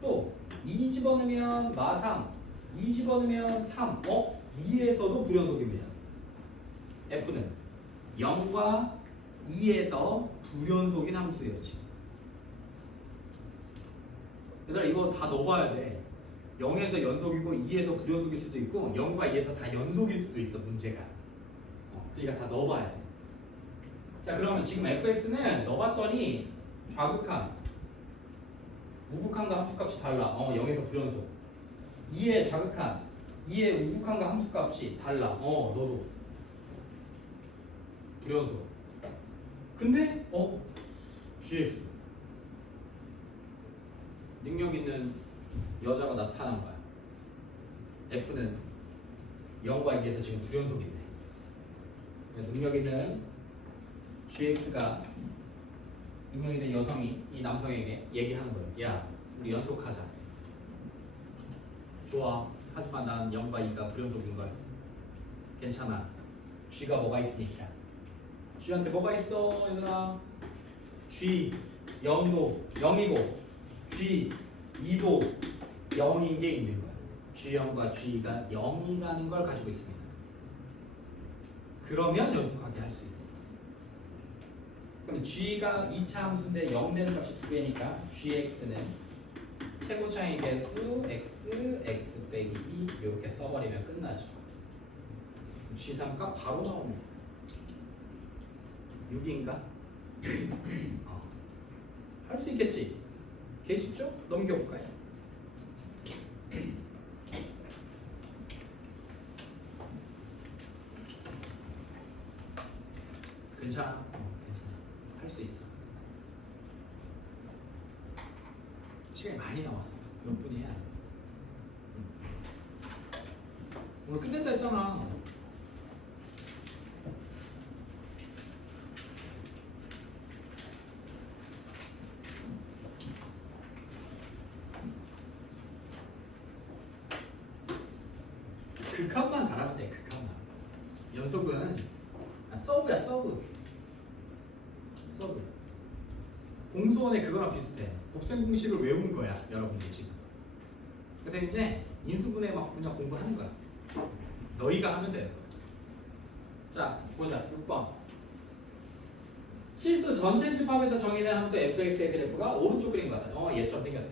또 2 집어넣으면 마삼, 2 집어넣으면 3, 2에서도 불연속입니다. F는 0과 2에서 불연속인 함수예요. 지금 얘들아 이거 다 넣어봐야 돼. 0에서 연속이고 2에서 불연속일 수도 있고 0과 2에서 다 연속일 수도 있어 문제가. 그러니까 다 넣어봐야 돼. 자 그러면 지금 fx는 넣어봤더니 좌극한, 우극한과 함수값이 달라. 0에서 불연속. 2의 좌극한, 2의 우극한과 함수값이 달라. 너도 불연속. 근데 gx 능력 있는 여자가 나타난 거야. f는 0과 2에서 지금 불연속인데 능력 있는 gx가 능력 있는 여성이 이 남성에게 얘기하는 거예요. 야, 우리 연속하자. 좋아. 하지만 난 0과 2가 불연속인 걸. 괜찮아. g가 뭐가 있으니까. g한테 뭐가 있어, 얘들아? g 0이고 g 2도 0인 게 있는 거야. g0과 g2가 0이라는 걸 가지고 있습니다. 그러면 연속하게 할 수 있어. 그럼 g가 2차 함수인데 0 되는 값이 2개니까 gx는 최고차의 개수 x 빼기 2 이렇게 써버리면 끝나죠. g3 값 바로 나오네. 6인가? 할 수 있겠지? 개 쉽죠? 넘겨볼까요? 괜찮아. 할 수 있어. 시간이 많이 남았어. 몇 분이야? 오늘 끝낸다 했잖아. 극한만 잘하면 돼. 극한만. 연속은 서브야. 서브. 공수원의 그거랑 비슷해. 곱셈 공식을 외운 거야, 여러분들 지금. 그래서 이제 인수분해 막 그냥 공부하는 거야. 너희가 하면 돼요. 자, 보자. 6번. 실수 전체 집합에서 정의된 함수 fx의 그래프가 오른쪽 그림 같아. 얘처럼 생겼네.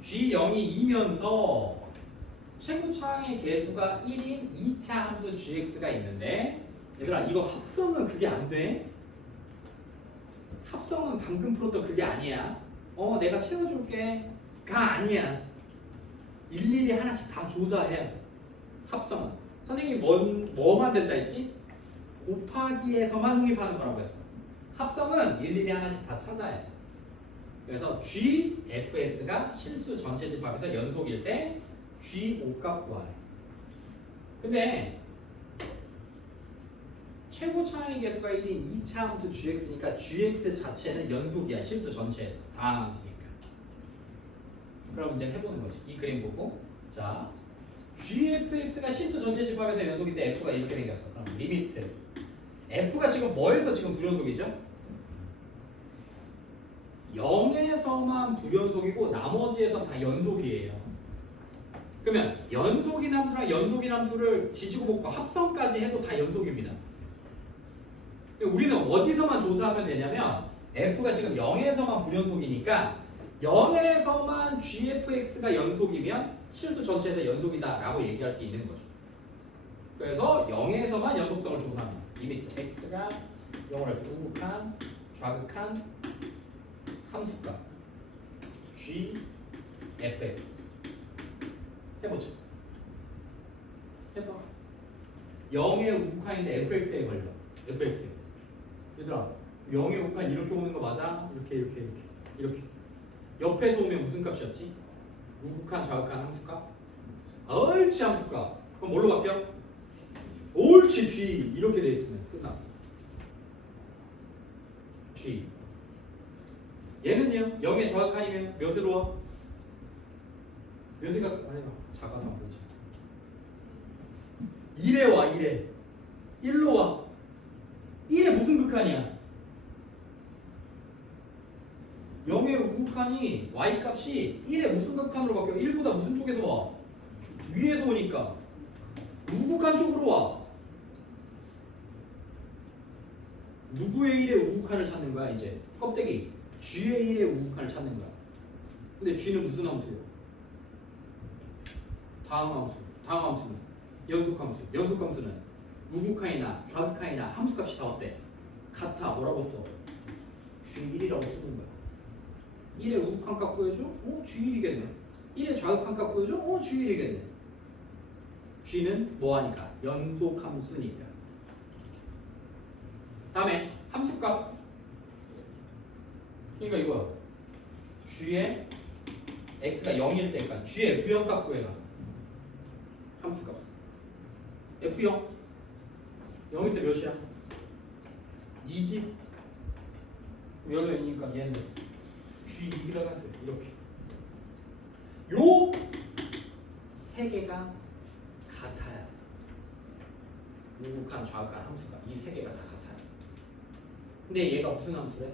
g0이 2면서 최고차의 개수가 1인 2차 함수 gx가 있는데, 얘들아 이거 합성은 그게 안 돼. 합성은 방금 풀었던 그게 아니야. 내가 채워줄게 가 아니야. 일일이 하나씩 다 조사해야 돼. 합성은 선생님이 뭐만 된다 했지? 곱하기에서만 성립하는 거라고 했어. 합성은 일일이 하나씩 다 찾아야 돼. 그래서 gfx가 실수 전체 집합에서 연속일 때 g5 값 구하래. 근데 최고 차의 개수가 1인 2차 함수 gx니까 gx 자체는 연속이야. 실수 전체에서 다 함수니까. 그럼 이제 해보는 거지. 이 그림 보고, 자 gfx가 실수 전체 집합에서 연속인데 f가 이렇게 생겼어. 그럼 리미트 f가 지금 뭐에서 지금 불연속이죠? 0에서만 불연속이고 나머지에서 다 연속이에요. 그러면 연속인 함수랑 연속인 함수를 지지고 볶고 합성까지 해도 다 연속입니다. 우리는 어디서만 조사하면 되냐면 f가 지금 0에서만 불연속이니까 0에서만 gfx가 연속이면 실수 전체에서 연속이다 라고 얘기할 수 있는 거죠. 그래서 0에서만 연속성을 조사합니다. 리미트 x가 0을 할 때 우극한, 좌극한 함수값 gfx 해보죠. 해봐. 0의 우극한인데 fx에 걸려. fx. 얘들아 0의 우극한 이렇게 오는 거 맞아? 이렇게 옆에서 오면 무슨 값이었지? 우극한, 좌극한 함수값? 옳지 함수값. 그럼 뭘로 바뀌어? 옳지 g 이렇게 돼 있으면 끝나. g 얘는요 0의 좌극한이면 몇으로 와? 몇에가 아니가 작아서 안 보이지. 1에 와. 1에 1로 와. 1에 무슨 극한이야? 0의 우극한이 y값이 1에 무슨 극한으로 바뀌어? 1보다 무슨 쪽에서 와? 위에서 오니까 우극한 쪽으로 와. 누구의 1의 우극한을 찾는 거야? 이제 껍데기 g의 1의 우극한을 찾는 거야. 근데 G는 무슨 함수예요? 다음 함수. 다음 함수는 연속함수. 연속함수는 우극한이나 좌극한이나 함수값이 다 어때? 같아. 뭐라고 써? G1이라고 쓰는 거야. 1의 우극한 값 구해줘? G1이겠네. 1의 좌극한 값 구해줘? G1이겠네. G는 뭐하니까? 연속함수니까. 다음에 함수값. 그러니까 이거야. G의 X가 0일 때니까 G의 F값 구해라. 함수값. F0 0일 때 몇이야? 2지. 여기가 2니까 얘는 G2라고 하면 돼. 이렇게. 요 세 개가 같아야 돼. 우극한, 좌극한 함수가 이 세 개가 다 같아요. 근데 얘가 무슨 함수래?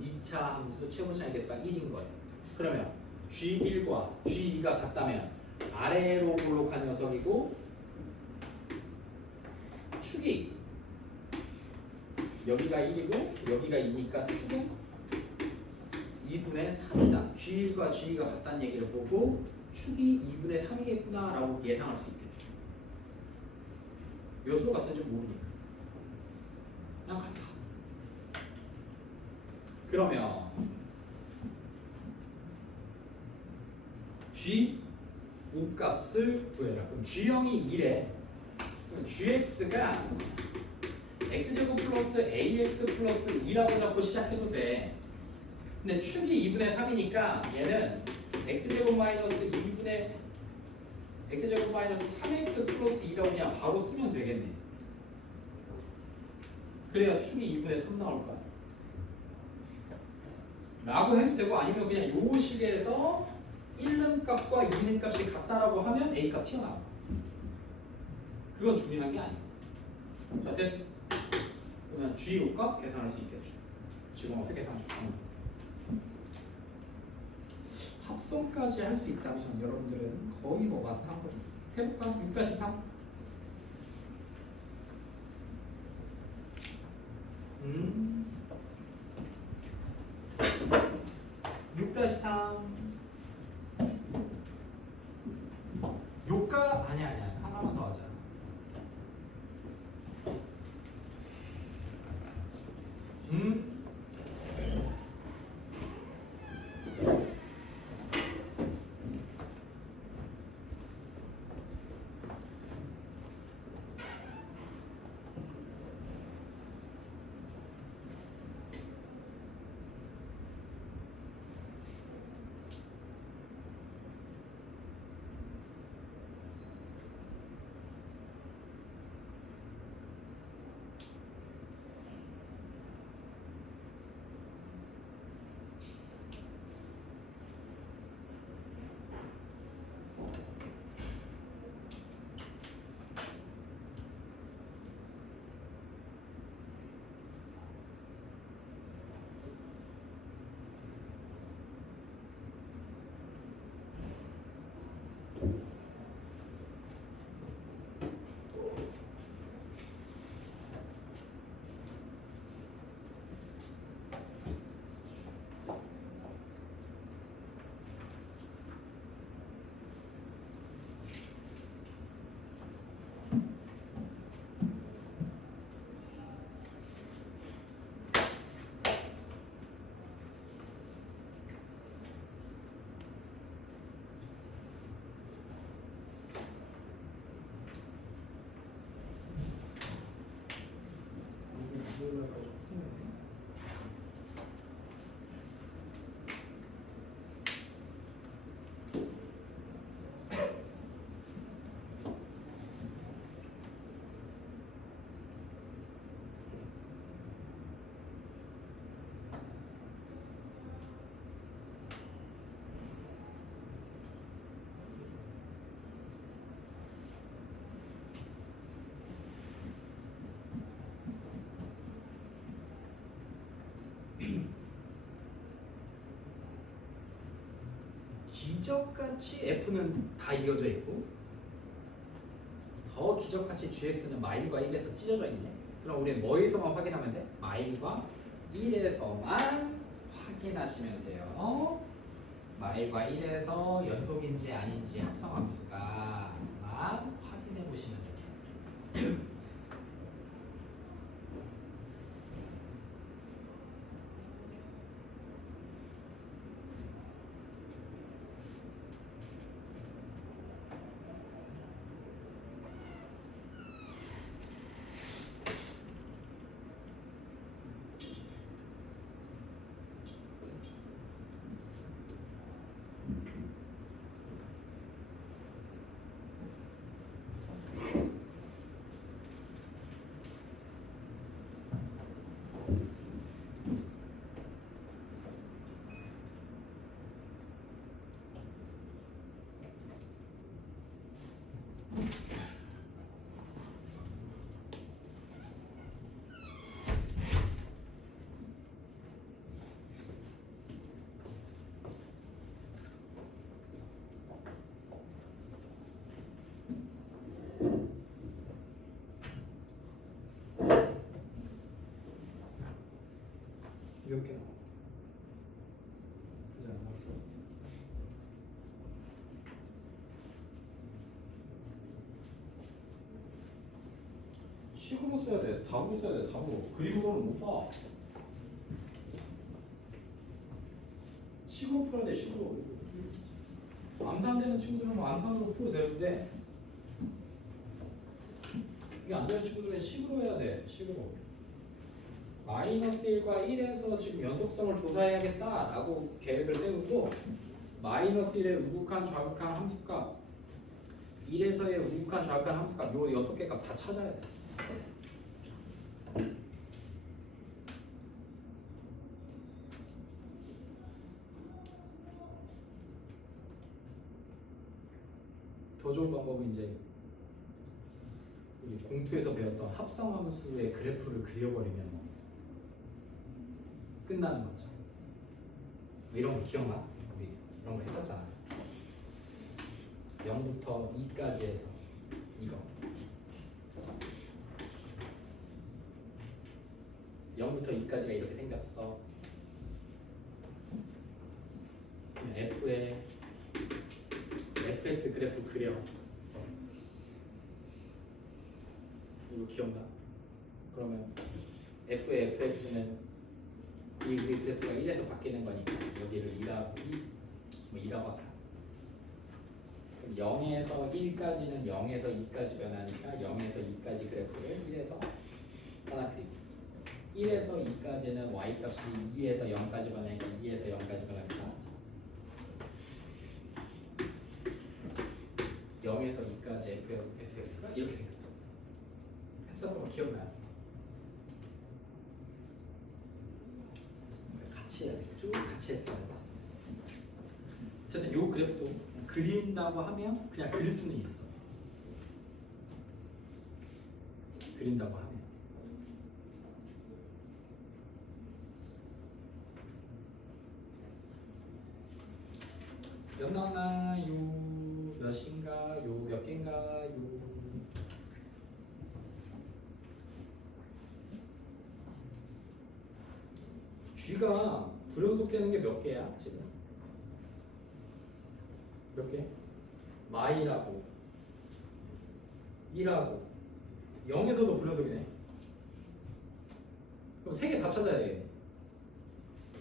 2차 함수 최고차의 개수가 1인 거예요. 그러면 G1과 G2가 같다면 아래로 볼록한 녀석이고 축이 여기가 1이고 여기가 2니까 축은 2분의 3이다. G1과 G2가 같다는 얘기를 보고 축이 2분의 3이겠구나 라고 예상할 수 있겠죠. 몇 수 같은지 모르니까 그냥 같아. 그러면 G 우값을 구해라. 그럼 G0이 1에 그럼 GX가 X제곱 플러스 AX 플러스 2라고 잡고 시작해도 돼. 근데 축이 2분의 3이니까 얘는 X제곱 마이너스 2분의 X제곱 마이너스 3X 플러스 2라고 그냥 바로 쓰면 되겠네. 그래야 축이 2분의 3 나올 거야. 라고 해도 되고 아니면 그냥 요 식에서 1는 값과 2는 값이 같다라고 하면 A 값 튀어나와. 그건 중요한 게 아니야. 자, 됐어. 그러면 G 값 계산할 수 있겠죠. 지금 어떻게 계산하죠? 합성까지 할 수 있다면 여러분들은 거의 뭐 마스터한 거죠. 해볼까? 6-3 6-3 요가 아니야 하나만 더 하자. 기적같이 F는 다 이어져 있고 더 기적같이 GX는 마일과 1에서 찢어져 있네. 그럼 우리는 뭐에서만 확인하면 돼? 마일과 1에서만 확인하시면 돼요. 마일과 1에서 연속인지 아닌지 합성함수가 확인해 보시면 돼요. 이렇게 나와. 그지 않았어? 식으로 써야 돼. 답으로 써야 돼. 답으로. 그림으로는 못 봐. 식으로 풀어야 돼. 식으로. 암산 안 되는 친구들은 뭐 암산으로 풀어도 되는데 이게 안 되는 친구들은 식으로 해야 돼. 식으로. 마이너스 1과 1에서 지금 연속성을 조사해야겠다라고 계획을 세우고 마이너스 1의 우극한 좌극한 함수값 1에서의 우극한 좌극한 함수값 요 6개 값 다 찾아야 돼. 더 좋은 방법은 이제 우리 공투에서 배웠던 합성함수의 그래프를 그려버리면 끝나는 거죠. 이런 거 기억나? 우리 이런 거 했었잖아. 0부터 2까지 해서 이거 0부터 2까지가 이렇게 생겼어. F의 fx 그래프 그려. 이거 기억나? 그러면 f의 fx는 이 그래프가 1에서 바뀌는 거니까 여기를 2라고 하자. 그럼 0에서 1까지는 0에서 2까지 변하니까 0에서 2까지 그래프를 1에서 하나 그리고 1에서 2까지는 y값이 2에서 0까지 변하니까 2에서 0까지 변하니까 0에서 2까지 fx가 이렇게 생겼다. 했었던 거 기억나요? 같이 해야 돼. 쭉 같이 했어야 돼. 어쨌든 요 그래프도 그린다고 하면 그냥 그릴 수는 있어. 그린다고 하면. 몇 나왔나요? 몇인가요? 몇 개인가요? G가 불연속되는 게 몇 개야 지금? 몇 개? 마이라고 2라고 0에서도 불연속이네. 그럼 3개 다 찾아야 되겠네.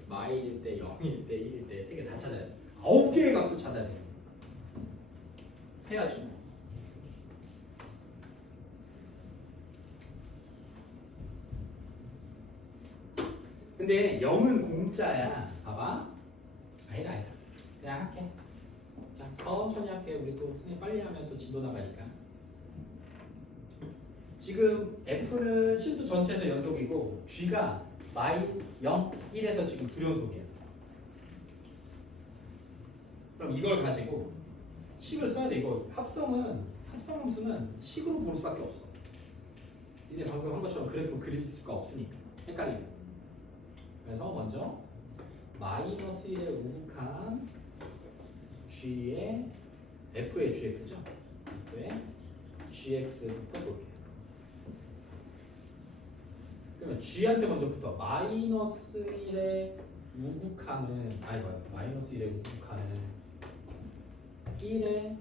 마일일 때, 0일 때, 1일 때 3개 다 찾아야 돼. 9개의 값을 찾아야 돼. 해야지. 근데 0은 공짜야. 봐봐. 아니다. 그냥 할게. 자, 천천히 할게. 우리 또 선생님 빨리 하면 또 진도 나가니까. 지금 F는 실수 전체에서 연속이고 G가 마이 0, 1에서 지금 불연속이야. 그럼 이걸 가지고 식을 써야 돼. 이거 합성함수는 식으로 볼 수밖에 없어. 이제 방금 한 것처럼 그래프 그릴 수가 없으니까 헷갈리고. 그래서 먼저 마이너스 1의 우극한 G의 F의 GX죠. F의 GX부터 볼게요. 그러면 G한테 먼저 붙어. 마이너스 1의 우극한은 마이너스 1의 우극한은 1의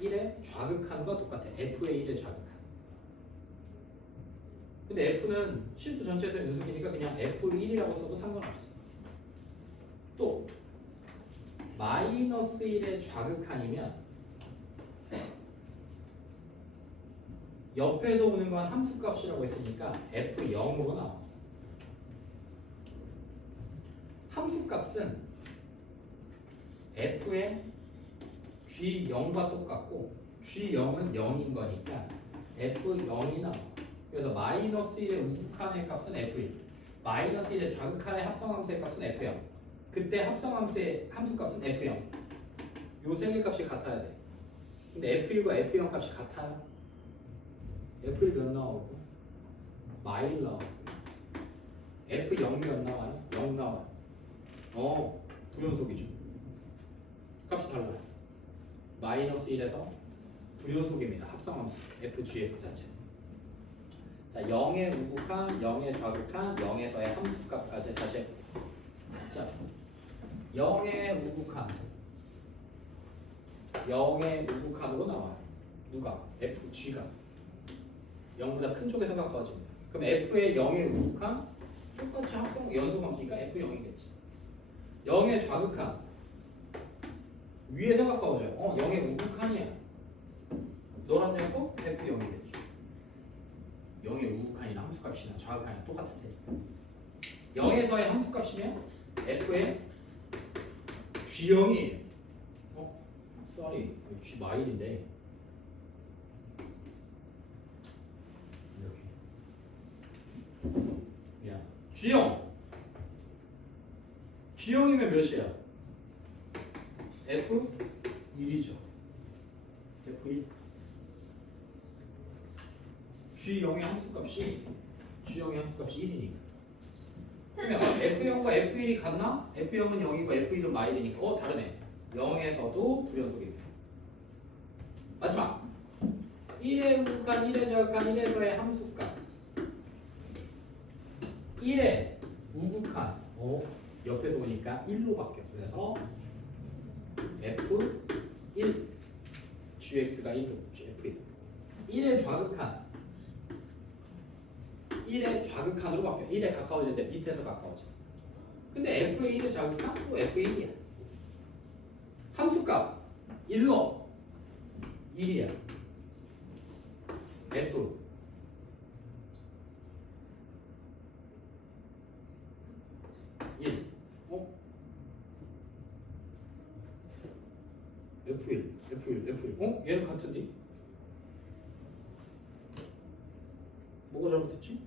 1의 좌극한과 똑같아. F의 1의 좌극한. 근데 F는 실수 전체에서 연속이니까 그냥 F1이라고 써도 상관없어. 또 마이너스 1의 좌극한이면 옆에서 오는 건 함수값이라고 했으니까 F0으로 나와. 함수값은 F의 G0과 똑같고 G0은 0인 거니까 F0이 나와. 그래서 마이너스 1의 우극한의 값은 F1, 마이너스 1의 좌극한의 합성함수의 값은 F0. 그때 합성함수의 함수값은 F0. 요 세 개 값이 같아야 돼. 근데 F1과 F0 값이 같아요. F1 몇 나오고 마일 나오고 F0 몇 나와요? 0 나와요. 불연속이죠. 값이 달라요. 마이너스 1에서 불연속입니다. 합성함수 FGX 자체. 자, 0의 우극한, 0의 좌극한, 0에서의 함수값까지 다시 해볼게요. 자, 0의 우극한 0의 우극한으로 나와요. 누가? FG가 0보다 큰 쪽에서 가까워집니다. 그럼 F의 0의 우극한 똑같이 합성 연속함수니까 F0이겠지. 0의 좌극한 위에서 가까워져요. 0의 우극한이야. 너란 녀석 F0이겠지. 0의 우극한이나 함수값이나 좌극한이나 똑같을 테니까. 0에서의 함수값이면 F의 G0이에요. sorry, G 마일인데 이렇게. 야, G0이면 몇이야? F1이죠. F1. G0의 함수값이 1이니까. 그러면 F0과 F1이 같나? F0은 0이고 F1은 마일이니까 다르네. 0에서도 불연속입니다. 마지막 1의 우극한, 1의 좌극한, 1에서의 함수값 1의 우극한 옆에서 오니까 1로 바뀌어. 그래서 F1 GX가 1로 F1 1의 좌극한 1의 좌극한으로 바뀌어. 1에 가까워질 때 밑에서 가까워져. 근데 F의 1의 좌극한 또 F1이야. 함수값 1로 1이야. F F1 얘는 같은데? 뭐가 잘못됐지?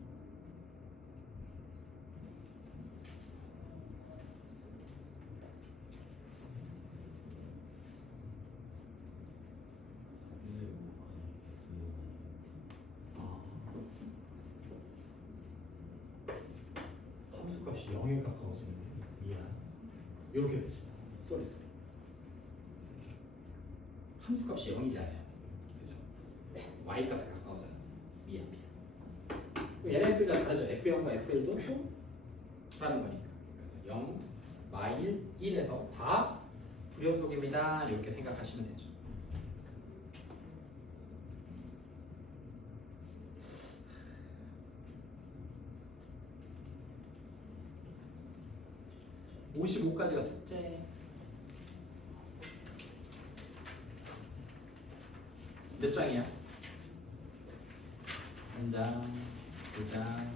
함수값이 0에 가까워지는 미안. 이렇게 되지. 쏘리. 함수값이 0이잖아요. 그죠? y값에 가까워져요. 미안. 얘네들과 다르죠. F0과 F1도 또 다른 거니까. 그래서 0, 마일, 1에서 다 불연속입니다. 이렇게 생각하시면 되죠. (55까지가) 숙제. 몇 장이야? 한 장, 두 장,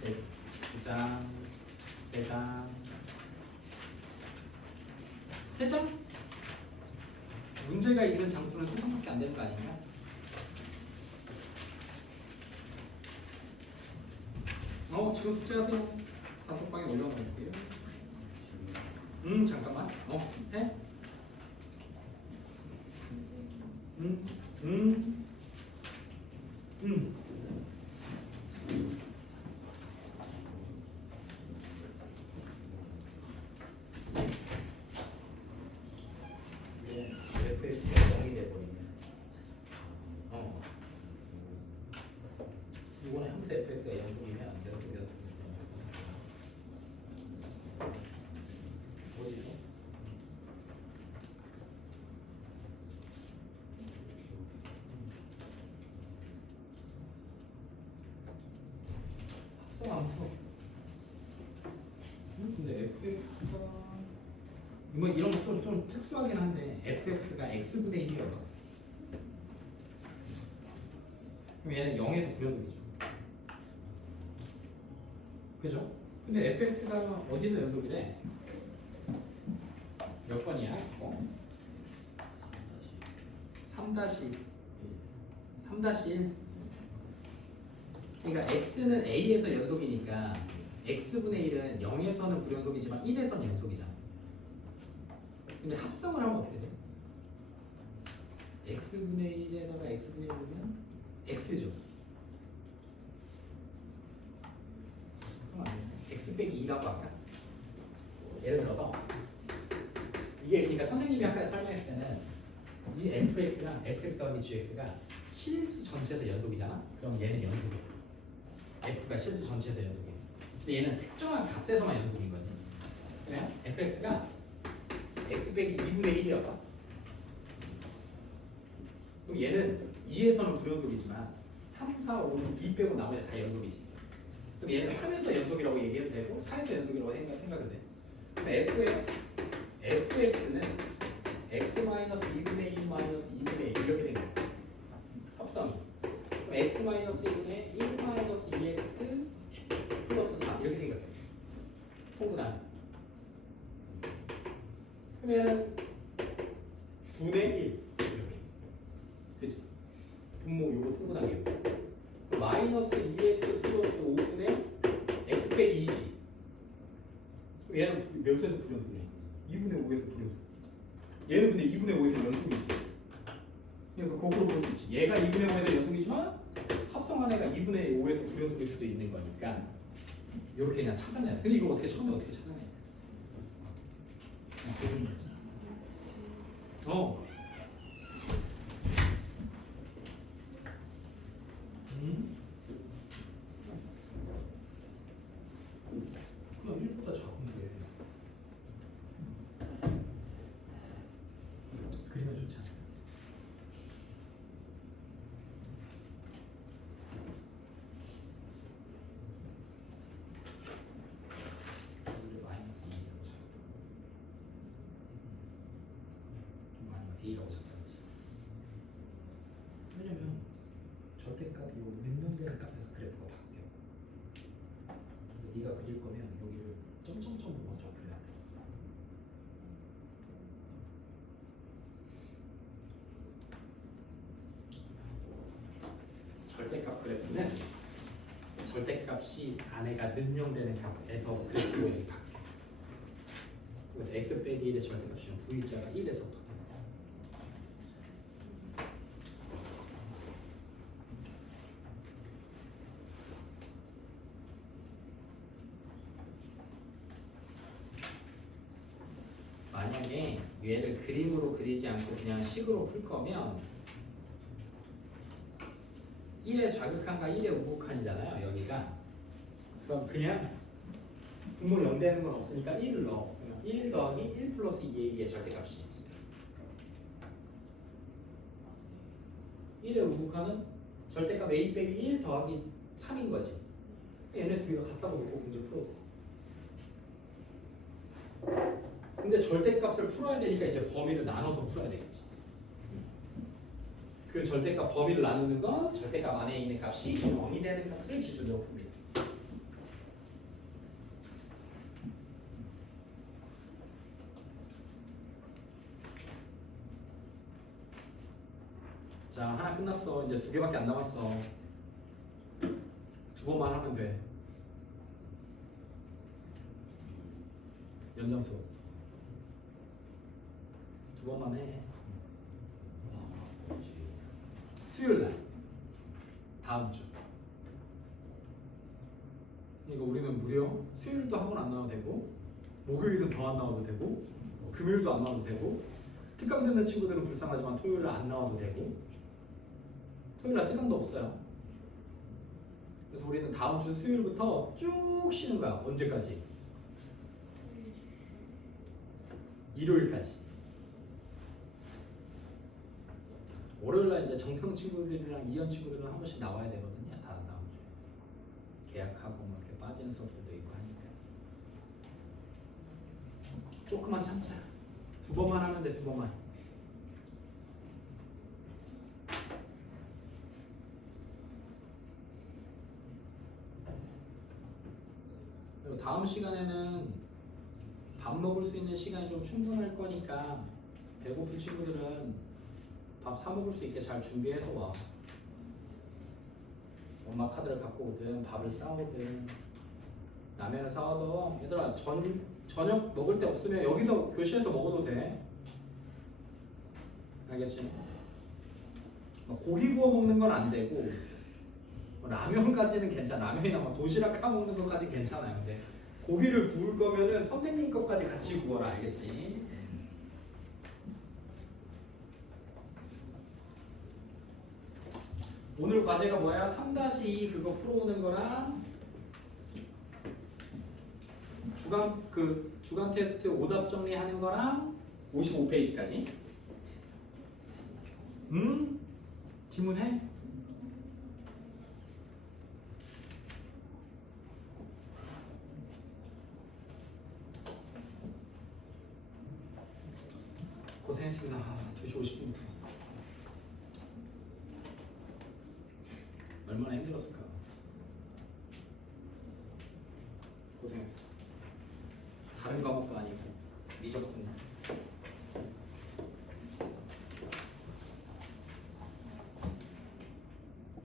두 장, 세 장, 세 장? 문제가 있는 장수는 세 장밖에 안 되는 거 아닌가? 지금 숙제하세요. 단톡방에 올려놓을게요. 잠깐만. 해? FS가 0이 돼버리네. 이번에 함수 FS가 0이면 뭐 이런 거 좀 특수하긴 한데 fx가 x분의 1이에요. 그럼 얘는 0에서 불연속이죠. 그죠? 근데 fx가 어디서 연속이래? 몇 번이야? 3-1. 그러니까 x는 a에서 연속이니까 x분의 1은 0에서는 불연속이지만 1에서는 연속이잖아. 근데 합성을 하면 어떻게 돼? x분의 1에다가 x분의 1이면 x죠. 그럼 안 돼. x 빼기 2라고 할까? 예를 들어서 이게 그러니까 선생님이 아까 설명했을 때는 이 fx랑 fx 더하기 gx가 실수 전체에서 연속이잖아? 그럼 얘는 연속이야. f가 실수 전체에서 연속이야. 근데 얘는 특정한 값에서만 연속인 거지. 그냥 fx가 x 빼기 2분의 1이었다. 그럼 얘는 2에서는 불연속이지만 3, 4, 5, 6, 2 빼고 나머지 다 연속이지. 그럼 얘는 3에서 연속이라고 얘기해도 되고 4에서 연속이라고 생각해도 돼. 그럼 fx는 x-2분의 1 마이너스 2분의 1 이렇게 된 거야. 합성이. 그럼 x-1분의 1 마이너스 2x 플러스 4 이렇게 생각해. 통분하면. 그러면은 분의 1 이렇게. 그치? 분모 요거 통분하기. 마이너스 2x 플러스 5분의 x 빼기 2지. 그럼 얘는 몇에서 불연속이야? 2분의 5에서 불연속. 얘는 근데 2분의 5에서 연속이지. 그러니까 거꾸로 볼 수 있지. 얘가 2분의 5에서 연속이지만 합성한 애가 2분의 5에서 불연속일 수도 있는 거니까 이렇게 그냥 찾아내요. 근데 이걸 처음에 어떻게 찾아내? 그냥 어. 그냥 1보다 작은데 그리면 좋지 않아요? 이를 마이너스 2라고 잡고 아니면 a라고 잡든지. 왜냐면 절대값이 요 능동되는 값에서 그래프가 바뀌어. 그래서 네가 그릴 거면 여기를 점점점으로 먼저 그려야 돼. 절대값 그래프는 절대값이 안에가 능용되는 값에서 그래프로 여기 바뀌어. 그래서 x 빼기 1의 절대값이면 v자가 1에서부터 만약에 얘를 그림으로 그리지 않고 그냥 식으로 풀 거면 1의 좌극한과 1의 우극한이잖아요. 여기가. 그럼 그냥 분모 0 되는 건 없으니까 1을 넣어. 1 더하기 1 플러스 2a의 절대값이. 1의 우극한은 절대값 a 빼기 1 더하기 3인 거지. 얘네 두 개가 같다고 놓고 문제 풀어도 돼. 근데 절대값을 풀어야 되니까 이제 범위를 나눠서 풀어야 되겠지. 그 절대값 범위를 나누는 건 절대값 안에 있는 값이 0이 되는 값을 기준으로 풉니다. 자, 하나 끝났어. 이제 두 개밖에 안 남았어. 두 번만 하면 돼. 연장수. 두 번만 해. 수요일 날. 다음 주. 그러니까 우리는 무려 수요일도 학원 안 나와도 되고, 목요일은 더 안 나와도 되고, 금요일도 안 나와도 되고, 특강 듣는 친구들은 불쌍하지만 토요일 날 안 나와도 되고, 토요일 날 특강도 없어요. 그래서 우리는 다음 주 수요일부터 쭉 쉬는 거야. 언제까지? 일요일까지. 월요일 날 이제 정평 친구들이랑 이현 친구들은 한 번씩 나와야 되거든요. 다음 주에. 계약하고 뭐 이렇게 빠지는 수업들도 있고 하니까. 조금만 참자. 두 번만 하면 돼, 두 번만. 그리고 다음 시간에는 밥 먹을 수 있는 시간이 좀 충분할 거니까 배고픈 친구들은 밥 사 먹을 수 있게 잘 준비해서 와. 엄마 카드를 갖고 오든 밥을 싸오든 라면을 사와서 얘들아 저녁 먹을 데 없으면 여기서 교실에서 먹어도 돼. 알겠지? 고기 구워 먹는 건 안 되고 라면까지는 괜찮아. 라면이나 뭐 도시락 까 먹는 것까지 괜찮아요. 근데 고기를 구울 거면은 선생님 것까지 같이 구워라. 알겠지? 오늘 과제가 뭐야? 3-2 그거 풀어오는 거랑 주간 테스트 오답 정리하는 거랑 55페이지까지. 질문해? 고생했습니다. 2시 50분부터. 얼마나 힘들었을까?